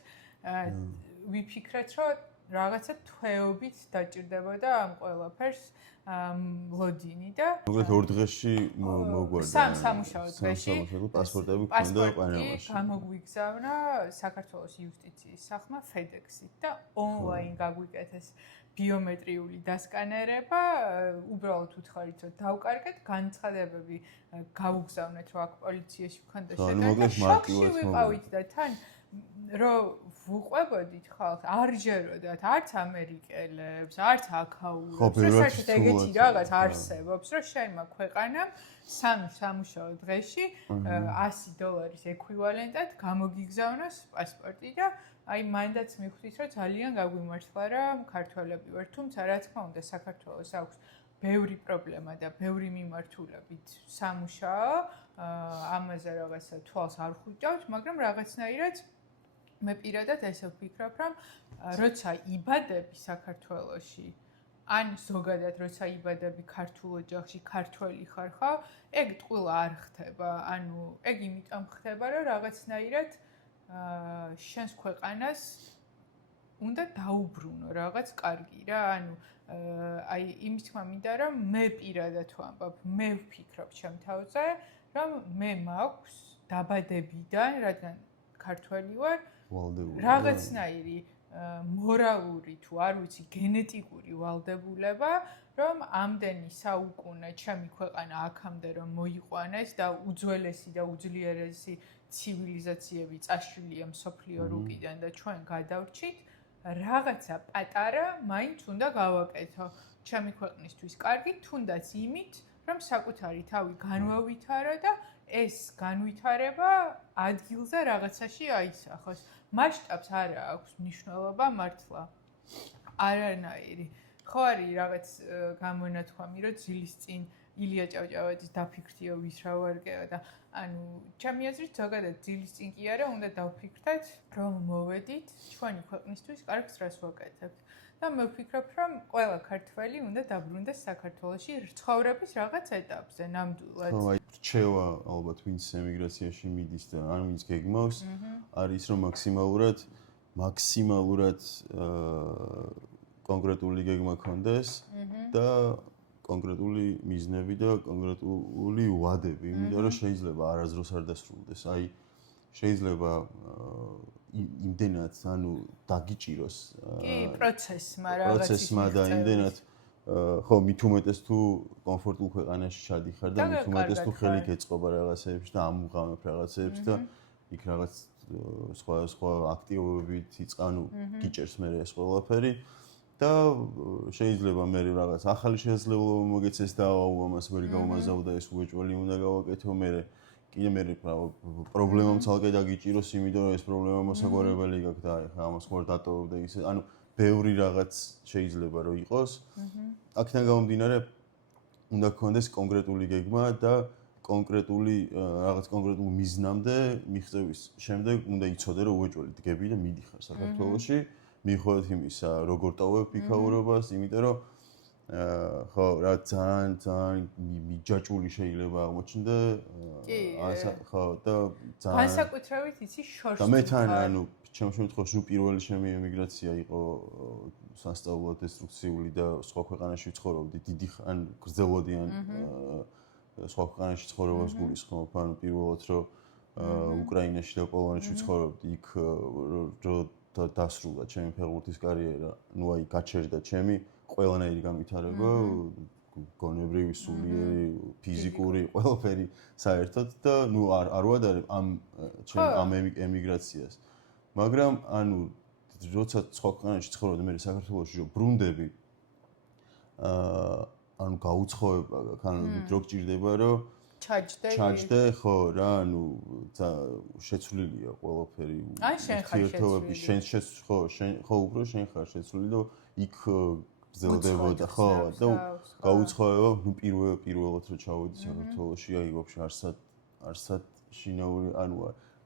ვიფიქრეთ, რომ რაღაცა თვეობით დაჭირდებოდა ამ ყველაფერს ლოდინი და მოკლედ 2 დღეში მოგვარდა სამუშაო დღეში პასპორტები გქონდა პანამაში გამოგვიგზავნა საქართველოს იუსტიციის სახმა FedEx-ით და ონლაინ გაგვიკეთეს ბიომეტრიული დასკანერება უბრალოდ უთხარით რომ დავკარგეთ განცხადებები გავუგზავნეთ რომ აქ პოლიციაში გქონდა შეგანა შოქში ვიყავით და თან რომ ვუყვებოდით ხალხს არ ჯეროდათ არც ამერიკელებს არც აქაურებს საერთოდ ეგეთი რაღაც არსებობს რომ შენმა ქვეყანამ 3 სამუშაო დღეში $100 ეკვივალენტად გამოგიგზავნოს პასპორტი და აი მაინდაც მიხვდით რომ ძალიან გაგვიმართლა რომ ქართველები ვართ თუმცა რა თქმა უნდა საქართველოს აქვს ბევრი პრობლემა და ბევრი მიმართულებით სამუშაო ამაზე რაღაცა თვალს არ ხუჭავთ მაგრამ რაღაცნაირად მე პირადად ესე ვფიქრობ, რომ როცა იბადები საქართველოში, ან ზოგადად როცა იბადები ქართულ ოჯახში, ქართველი ხარ ხო, ეგ ტყუილა არ ხდება. ანუ ეგ იმიტომ ხდება, რომ რაღაცნაირად შენს ქვეყანას უნდა დაუბრუნო რაღაც კარგი რა, ანუ აი იმის თქმა მინდა რომ მე პირადად ვამბობ, მე ვფიქრობ ჩემ თავზე, რომ მე მაქვს დაბადებიდან, რადგან ქართველი ვარ, რაღაცნაირი მორალური თუ არ ვიცი გენეტიკური ვალდებულება, რომ ამდენი საუკუნე ჩემი ქვეყანა აქამდე რომ მოიყვანეს და უძველესი და უძლიერესი ცივილიზაციები წაშლილია მსოფლიო რუკიდან და ჩვენ გადავრჩით, რაღაცა პატარა მაინც უნდა გავაკეთო ჩემი ქვეყნისთვის კარგი, თუნდაც იმით, რომ საკუთარი თავი განვავითარო და ეს განვითარება ადგილზე რაღაცაში აისახოს. მასშტაბს არ აქვს მნიშვნელობა მართლა. არანაირი. ხო არის რაღაც გამონათქვამი, რომ ძილის წინ ილია ჭავჭავაძის დაფიქრდიო ვის რა ვარგეო და ანუ ჩემი აზრით ზოგადად ძილის წინ კი არა, უნდა დავფიქრდეთ, რომ მოვედით ჩვენი ქვეყნისთვის კარგს რას ვაკეთებთ. და მე ვფიქრობ, რომ ყველა ქართველი უნდა დაბრუნდეს საქართველოში ცხოვრების რაღაც ეტაპზე, ნამდვილად. ხო, აი რჩევა ალბათ ვინც ემიგრაციაში მიდის და ან ვინც გეგმავს, არის რომ მაქსიმალურად კონკრეტული გეგმა ქონდეს და კონკრეტული მიზნები და კონკრეტული ვადები, იმიტომ რომ შეიძლება არასდროს არ დასრულდეს. აი შეიძლება იმდენად ანუ დაგიჭიროს პროცესმა და იმდენად ხო მით უმეტეს თუ კომფორტულ ქვეყანაში ჩადიხარ და მით უმეტეს თუ ხელი გეწყობა რაღაცეებში და ამუღამებ რაღაცეებს და იქ რაღაც სხვა აქტივობებით იწყანო გიჭერს მე ეს ყველაფერი და შეიძლება მე რაღაც ახალი შესაძლებლობა მოგეცეს და ამას ვერ გავუმაზავ და ეს უეჭველი უნდა გავაკეთო მე კიდე მე პრობლემამ ცალკე დაგიჭიროს იმიტომ რომ ეს პრობლემა მოსაგვარებელი გაქვს და ახლა ამას ხوار დატოვებ და ისე ანუ ბევრი რაღაც შეიძლება რომ იყოს აქედან გამომდინარე უნდა გქონდეს კონკრეტული გეგმა და კონკრეტული რაღაც კონკრეტულ მიზნამდე მიღწევის შემდეგ უნდა იცოდე რომ უეჭველი დგები და მიდიხარ საქართველოში მიუხედავად იმისა როგორ ტოვებ იქაურობას იმიტომ რომ ხო რა ძალიან მიჯაჭვული შეიძლება აღმოჩნდე ხო და ძალიან განსაკუთრებით იცი შორს და მე თან ანუ ჩემ შემთხვევაში ნუ პირველი ჩემი ემიგრაცია იყო სასწავლო დესტრუქციული და სხვა ქვეყანაში ცხოვრობდი დიდი ან გრძელვადი ან სხვა ქვეყანაში ცხოვრებას გულისხმობ ანუ პირველად რომ უკრაინაში და პოლონეთში ცხოვრობდი იქ რომ დასრულდა ჩემი ფეხბურთის კარიერა ნუ აი გაჩერდა ჩემი ყველანაირი განვითარება გონებრივი, სულიერი, ფიზიკური, ყველაფერი საერთოდ და ნუ არ ვადარებ ამ ემიგრაციას. მაგრამ ანუ როცა სხვა ქვეყანაში ცხოვრობდი, მე საქართველოში რომ ბრუნდები ანუ გაუცხოება გაქვს, რო გჭირდება რომ ჩაჯდე, ხო რა, ანუ შეცვლილია ყველაფერი. აი შენ ხარ შეცვლილი. შენ ხო უფრო შენ ხარ შეცვლილი და იქ გრძელდებოდა ხო და გაუცხოება ნუ პირველად რომ ჩავედი საქართველოში აი ვაფშე არსად შინაური ანუ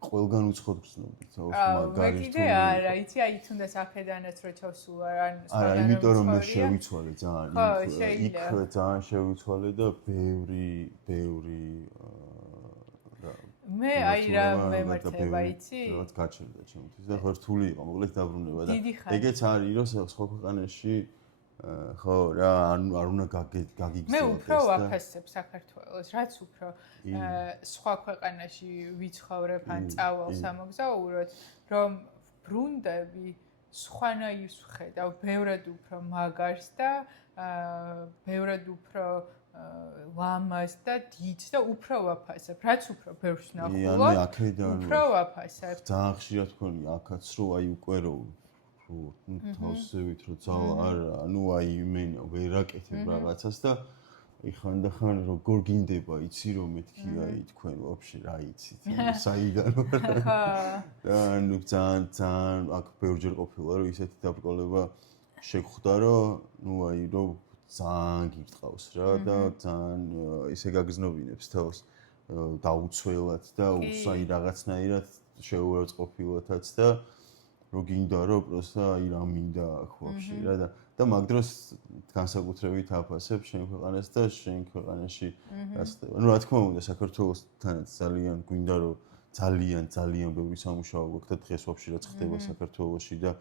ყველგან უცხოდ გრძნობდი მაგარი თუ მე არა იცი აი თუნდაც აქედანაც რო ჩავსულა არა იმიტომ რომ მე შევიცვალე ძალიან იქ ძალიან შევიცვალე და ბევრი მე აი რა მემართება იცი რაღაც გაჩერდა ჩემთვის და ხორთული იყო მოკლედ დაბრუნება და ეგეც არის რომ სხვა ქვეყანაში ხო რა არ უნდა გაგიგზავნოს მე უფრო ვაფასებ საქართველოს რაც უფრო სხვა ქვეყანაში ვიცხოვრებ ან წავალ სამოგზაუროდ რომ ბრუნდები სხვანაირს ვხედავ ბევრად უფრო მაგარს და ბევრად უფრო ლამას და დიდს და უფრო ვაფასებ რაც უფრო ბევრს ნახულობ უფრო ვაფასებ ძალიან ხშირად თქვენი აქაც რომ აი უკვე რომ თავსებით რომ ძალა არა ანუ აი იმენა ვერ აკეთებ რაღაცას და აი ხანდახან როგორ გინდება იცი რომ მეთქი აი თქვენ ვაფშე რა იცით საიდან და ანუ ძალიან აქ ბევრჯერ ყოფილა რომ ისეთი დაბრკოლება შეგხვდა რომ ნუ აი რომ ძალიან გირტყავს რა და ძალიან ისე გაგზნობინებს თავს დაუცველად და აი რაღაცნაირად შეუერწყყოფილათაც და რო გინდა რომ პროსტა აი რა მინდა აქ ვაფშე რა და მაგ დროს განსაკუთრებით აფასებ შენ ქვეყანას და შენ ქვეყანაში რას ხდება. ნუ რა თქმა უნდა საქართველოსთანაც ძალიან გვინდა რომ ძალიან ბევრი სამუშაო გვაქვს და დღეს ვაფშე რაც ხდება საქართველოში და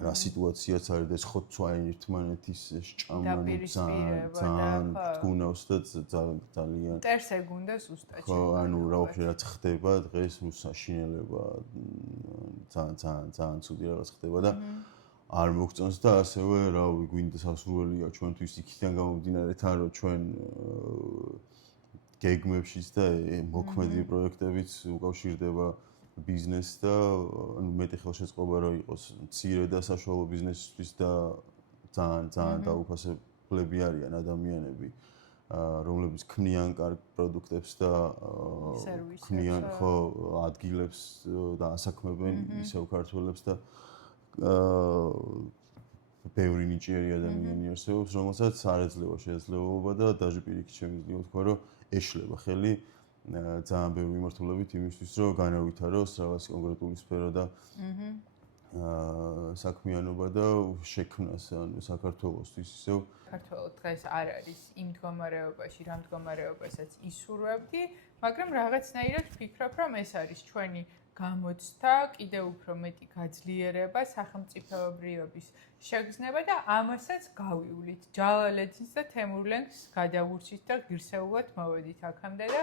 რა სიტუაციაც არის და ხოცვა ერთმანეთის სჭამა ძალიან გუნავს და ძალიან ტერსე გუნდა ზუსტად ხო ანუ რა ვაფშე რაც ხდება დღეს საშინელება ძალიან ცუდი რაღაც ხდება და არ მოგწონს და ასევე რავი გვინდა სასურველია ჩვენთვის იქიდან გამომდინარე თან რომ ჩვენ გეგმებშიც და მოქმედი პროექტებიც უკავშირდება ბიზნესს და ანუ მეტი ხელშეწყობა რომ იყოს მცირე და საშუალო ბიზნესისთვის და ძალიან დაუფასებლები არიან ადამიანები რომლებიც ქმნიან კარგ პროდუქტებს და ქმნიან ხო ადგილებს და ასაქმებენ ისევ ქართველებს და ბევრი ნიჭიერი ადამიანი არსებობს რომელსაც არ ეძლევა შესაძლებლობა და даже პირიქით შემიძლია ვთქვა რომ ეშლება ხელი ძალიან ბევრი მიმართულებით იმისთვის რომ განავითაროს რაღაც კონკრეტული სფერო და საქმიანობა და შექმნას ანუ საქართველოსთვის ისევ საქართველოს დღეს არ არის იმ მდგომარეობაში რა მდგომარეობასაც ისურვებდი მაგრამ რაღაცნაირად ვფიქრობ რომ ეს არის ჩვენი გამოცდა კიდევ უფრო მეტი გაძლიერება სახელმწიფოებრიობის შეგრძნება და ამასაც გავივლით ჯალალეძის და თემურლენგს გადავურჩით და ღირსეულად მოვედით აქამდე და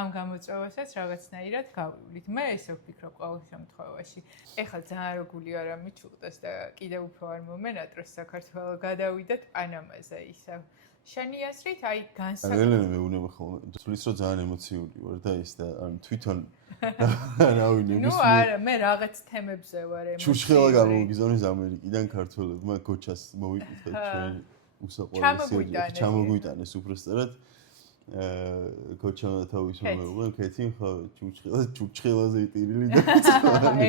ამ გამოწვევასაც რაღაცნაირად გავივლით მე ესე ვფიქრობ ყოველ შემთხვევაში ეხლა ძალიან რგული არ ამიჩუყდეს და კიდევ უფრო არ მომენატროს საქართველოს გადავიდეთ პანამაზე ისევ შენი აზრით აი განსაკუთრებით მეუბნება ხოლმე თulis რომ ძალიან ემოციური ვარ და ის და ან თვითონ რავი ნებისმიერ ნუ არა მე რაღაც თემებზე ვარ ემოციური ჩურჩხელა გამოგიზონეს ამერიკიდან ქართველებმა გოჩას მოვიკითხეთ ჩვენ უსაყვარლესი ჩამოგვიტანეს უბრალოდ გოჩანა თავის მომეუბნა კეთი ხო ჩურჩხელაზე იტირილი და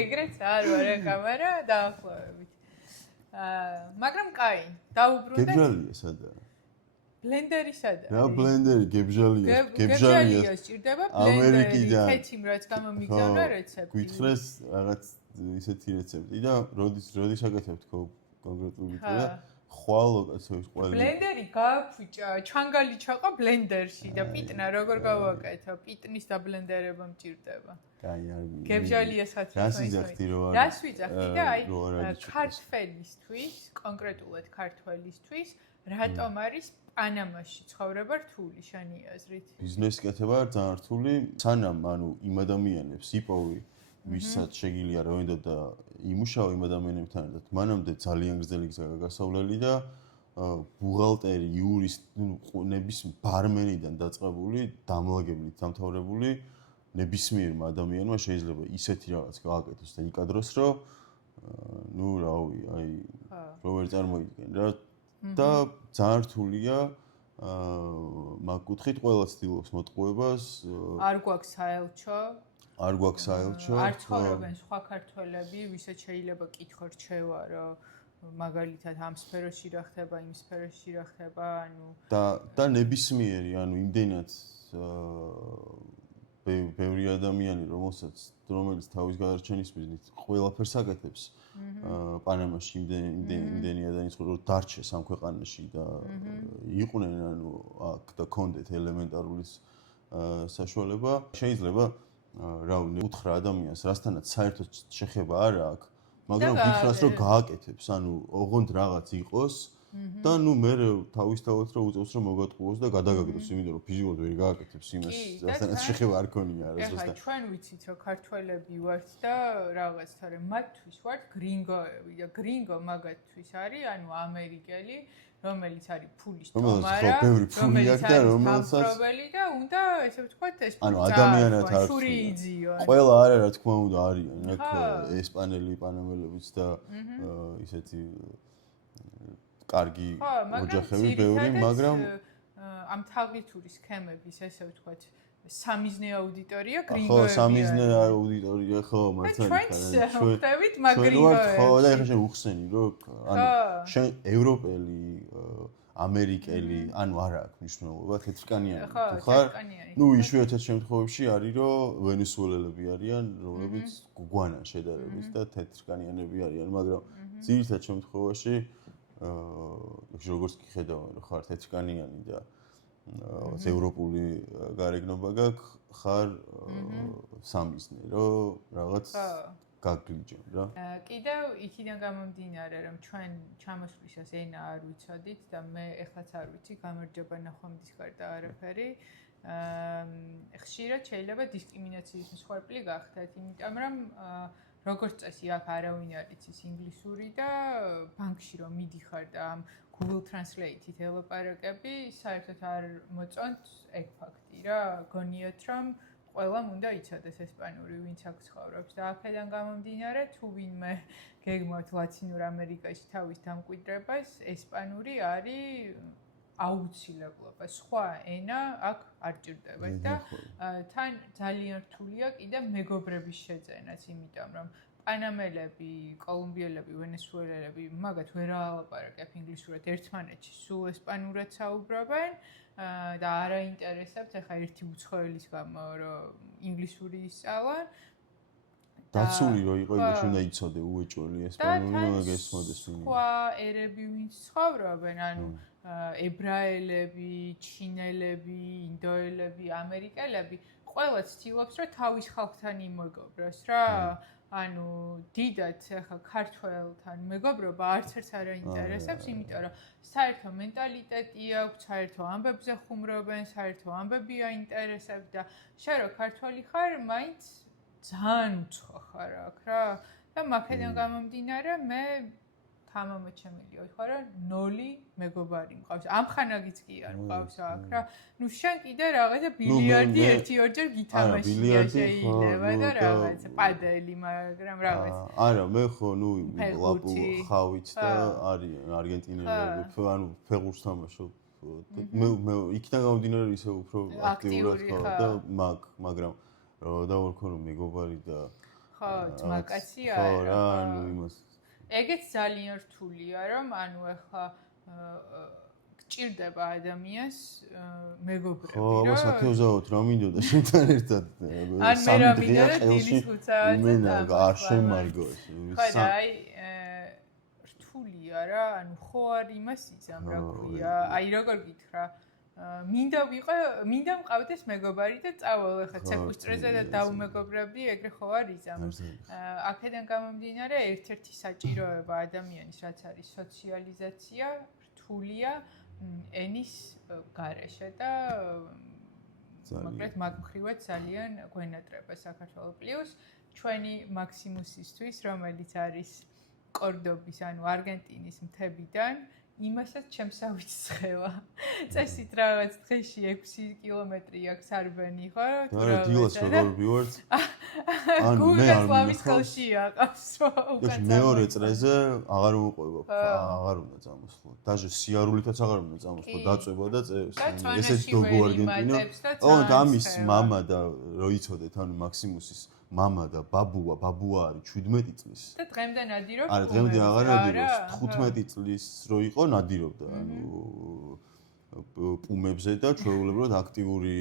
ეგრეც არ ვარ კამერა დაახლოებით მაგრამ კაი დაუბრუნდეთ გებჟალია სადაა ბლენდერი სადაა? რა ბლენდერი გებჟალია სჭირდება ბლენდერი, ქეთიმ რაც გამომიგზავნა რეცეპტი. გითხრეს რაღაც ისეთი რეცეპტი და როდის აკეთებთ კონკრეტული და ხვალ ლოკაციის ყველი. ბლენდერი გააფუჭა, ჩანგალი ჩაყა ბლენდერში და პიტნა როგორ გავაკეთო? პიტნის დაბლენდერება მჭირდება. კაი არ ვიცი. გებჟალიას ხათი რას ვიძახდი რო არ რას ვიძახდი და აი ქართველისთვის, კონკრეტულად ქართველისთვის რატომ არის პანამაში ცხოვრება რთული შენი აზრით? ბიზნესი კეთება ძალიან რთული, სანამ ანუ იმ ადამიანებს იპოვი, ვისაც შეგიძლია როვენდო და იმუშაო იმ ადამიანებთან ერთად, მანამდე ძალიან გრძელი გზა გასავლელი და ბუღალტერი, იურისტი, ნებისმიერ ბარმენიდან დაწყებული, დამლაგებლით დამთავრებული ნებისმიერმა ადამიანმა შეიძლება ისეთი რაღაც გააკეთოს და იკადროს, რომ ნუ რავი, აი რო ვერ წარმოიდგენ რა და ძალიან რთულია მაგ კუთხით ყველა ცდილობს მოტყუებას არ გვაქვს საელჩო არ ცხოვრობენ სხვა ქართველები ვისაც შეიძლება კითხო რჩევა რომ მაგალითად ამ სფეროში რა ხდება იმ სფეროში რა ხდება ანუ და ნებისმიერი ანუ იმდენად ბევრი ადამიანი რომელიც თავის გადარჩენის მიზნით ყველაფერს აკეთებს პანამაში იმდენი ადამიანის რო დარჩეს ამ ქვეყანაში და იყვნენ ანუ აქ და კონდეთ ელემენტარული საშუალება შეიძლება რავი უთხრა ადამიანს რასთანაც საერთოდ შეხება არ აქვს მაგრამ გითხრას რომ გააკეთებს ანუ ოღონდ რაღაც იყოს და ნუ მე თავისთავად რომ უწევს რომ მოგატყუოს და გადაგაგდოს იმიტომ რომ ფიზიკურად ვერ გააკეთებს იმას რასთანაც შეხება არ ქონია რა ზუსტად ჩვენ ვიცით რომ ქართველები ვართ და რაღაც თორემ მათთვის ვართ გრინგოები და გრინგო მაგათთვის არის ანუ ამერიკელი რომელიც არის ფულის თომარა რომელიც არის თავრობელი და უნდა ესე ვთქვათ ეს ანუ ადამიანად არ შურიიძიო ყველა არა რა თქმა უნდა არიან აქ ესპანელი პანამელებიც და ისეთი კარგი ოჯახები ბევრი მაგრამ ამ თავრითური სქემების ესე ვთქვათ სამიზნე აუდიტორია გრინგოები ხო სამიზნე აუდიტორია ხო მართალია ჩვენ ხდებით მაგრინგოები ხო და ეხლა შენ უხსენი რომ ანუ შენ ევროპელი ამერიკელი ანუ არა აქვს მნიშვნელობა თეთრკანიანი თუ ხარ ნუ იშვიათად შემთხვევებში არის რომ ვენესუელელები არიან რომლებიც გვანან შედარებით და თეთრკანიანები არიან მაგრამ ძირითად შემთხვევაში როგორც კი ხედავენ რომ ხარ თეთრკანიანი და ევროპული გარეგნობა გაქვს, ხარ სამიზნე, რაღაც გაგლიჯონ რა. კიდევ იქიდან გამომდინარე, რომ ჩვენ ჩამოსვლისას ენა არ ვიცოდით და მე ეხლაც არ ვიცი, გამარჯობა ნახვამდის გარდა არაფერი. ხშირად შეიძლება დისკრიმინაციის მსხვერპლი გახდეთ, იმიტომ რომ როგორც წესი აქ არავინ არ იცის ინგლისური და ბანკში რომ მიდიხარ და ამ Google Translate-ით ელაპარაკები, საერთოდ არ მოწონთ ეგ ფაქტი რა, გონიათ რომ ყველამ უნდა იცოდეს ესპანური, ვინც აქ ცხოვრობს და აქედან გამომდინარე, თუ ვინმე გეგმავთ ლათინურ ამერიკაში თავის დამკვიდრებას, ესპანური არის აუცილებლობა. სხვა ენა აქ არ ჭირდებათ და თან ძალიან რთულია კიდე მეგობრების შეძენაც, იმიტომ რომ პანამელები, კოლუმბიელები, ვენესუელელები მაგათ ვერ ალაპარაკებ ინგლისურად ერთმანეთში, სულ ესპანურად საუბრობენ და არ აინტერესებთ ახლა ერთი უცხოელის გამო რომ ინგლისური ისწავლონ. დაცული რო იყო იმაში უნდა იცოდე უეჭველი ესპანური მოგესმოდეს ვინმე. სხვა ერები ვინც ცხოვრობენ, ანუ ებრაელები, ჩინელები, ინდოელები, ამერიკელები, ყველა ცდილობს რომ თავის ხალხთან იმეგობროს რა. ანუ დიდად ახლა ქართველთან მეგობრობა არც ერთს არ აინტერესებს, იმიტომ რომ საერთო მენტალიტეტი აქვს, საერთო ამბებზე ხუმრობენ, საერთო ამბები აინტერესებს და შენ რო ქართველი ხარ, მაინც ძალიან უცხო ხარ აქ რა. და მაგედან გამომდინარე, მე თამამოჩემილი ვიხარ, რომ 0 მეგობარი მყავს. ამხანაგიც კი არ მყავს აქ რა. ნუ შენ კიდე რაღაცა ბილიარდი 1-2 გითამაშია შეიძლება და რაღაცა პადელი, მაგრამ რაღაც. არა, მე ხო, ნუ ლაპუ ხავით და არის არგენტინელები, ანუ ფეხბურთს თამაშობ. მე იქიდან გამომდინარე ისე უფრო აქტიურად ხარ და მაგრამ და ვქო რომ მეგობარი და ხო, ძმაკაცია ხო რა, ანუ იმას ეგეც ძალიან რთულია, რომ ანუ ახლა გჭირდება ადამიანს მეგობრები, ხო, აბა სათეოზაოდ რა მინდოდა შენთან ერთად სამი დღეა ხელში მე არ შემარგო ეს. ხო და აი რთულია რა, ანუ ხო არ იმას იცამ რა ქვია, აი როგორ გითხრა მინდა მყავდეს მეგობარი და წავალ ახლა ცეკვისტრეზე და დაუმეგობრებდი, ეგრე ხო არ იცამ. აქედან გამომდინარე, ერთ-ერთი საჭიროება ადამიანის, რაც არის სოციალიზაცია, რთულია ენის გარეშე და მაგ მხრივად ძალიან გვენატრება საქართველოს პლუს ჩვენი მაქსიმუსისთვის, რომელიც არის კორდობის, ანუ არგენტინის მთებიდან იმასაც ჩემსავით ცხელა. წესით რაღაც დღეში 6 კილომეტრი აქვს არბენი, ხო? არა, დილას როგორ ვივართ? ანუ მე არ მიხელში აყავს უკან. მეორე წრეზე აღარ უყვება, აღარ უნდა წამოსვლა. დაჟე სიარულითაც აღარ უნდა წამოსვლა, დაწובה და ესეც გოგო არგენტინა. და ამის მამა და რო იცოდეთ, ანუ მაქსიმუსის მამა და ბაბუა არის 17 წლის. და დღემდე ნადირობს? არა, დღემდე აღარ ნადირობს. 15 წლის რო იყო ნადირობდა, ანუ პუმებზე და ჩვეულებრივად აქტიური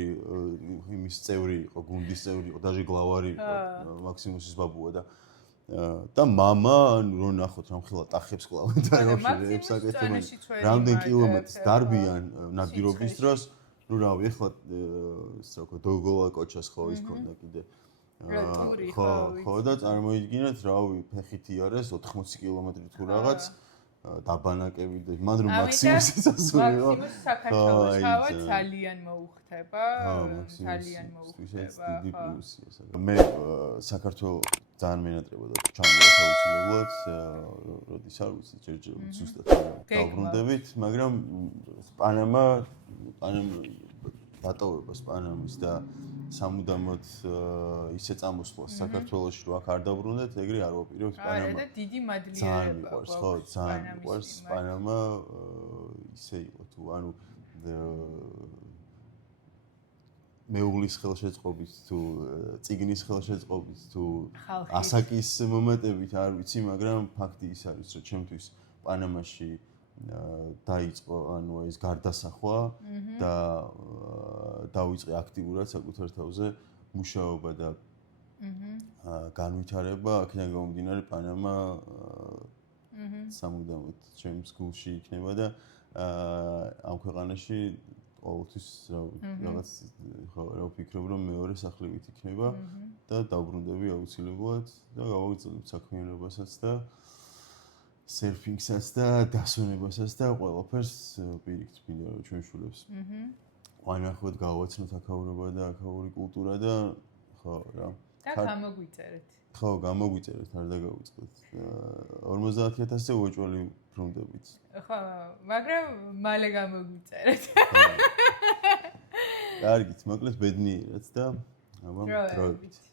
იმის წევრი იყო, გუნდის წევრი იყო, დაჟე გლავარი იყო მაქსიმუსის ბაბუა და მამა, ანუ რო ნახოთ რამხელა ტახებს კლავენ და როშებს საკეთებენ. რამდენ კილომეტრს დარბიან ნადირობის დროს, ნუ რავი, ეხლა ის რა ქვია, დოგოლა კოჩას ხო ის ქონდა კიდე. ხო და წარმოიდგინეთ, რავი, ფეხით იარეს 80 კილომეტრი თუ რაღაც დაბანაკები და მან რომ მაქსიმუსის ასულიყო. მაქსიმუს საქართველოს ჰავა ძალიან მოუხდება, ძალიან მოუხდება. დიდი პლუსია. მე საქართველოს ძალიან მენატრებოდა ჩამოვა აუცილებლად, როდის არ ვიცი, ჯერჯერ ზუსტად დავბრუნდებით, მაგრამ პანამა დატოვებას პანამის და სამუდამოდ ისე წამოსვლას საქართველოში რო აქ არ დაბრუნდეთ, ეგრე არ ვაპირებთ პანამა. და დიდი მადლიერება. ძალიან მიყვარს, ხო, ძალიან მიყვარს პანამა ისე იყო თუ ანუ მეუღლის ხელშეწყობით თუ წიგნის ხელშეწყობით თუ ასაკის მომენტებით არ ვიცი, მაგრამ ფაქტი ის არის, რომ ჩემთვის პანამაში დაიწყო ანუ ეს გარდასახვა და დავიწყე აქტიურად საკუთარ თავზე მუშაობა და განვითარება, აქედან გამომდინარე პანამა სამუდამოდ ჩემს გულში იქნება და ამ ქვეყანაში ყოველთვის რაღაც ხო რა ვფიქრობ რომ მეორე სახლივით იქნება და დავბრუნდები აუცილებლად და გავაგრძელებ საქმიანობასაც და სერფინგსაც და დასვენებასაც და ყველაფერს პირიქით მინდა რომ ჩვენ შულებს. ვანახოთ გავაცნოთ აქაურობა და აქაური კულტურა და ხო რა. და გამოგვიწერეთ. ხო, გამოგვიწერეთ, არ დაგავიწყოთ. 50000-ზე უეჭველი ბრუნდებით. ხო, მაგრამ მალე გამოგვიწერეთ. კარგით, მოკლედ ბედნიერად და აბა დროებით.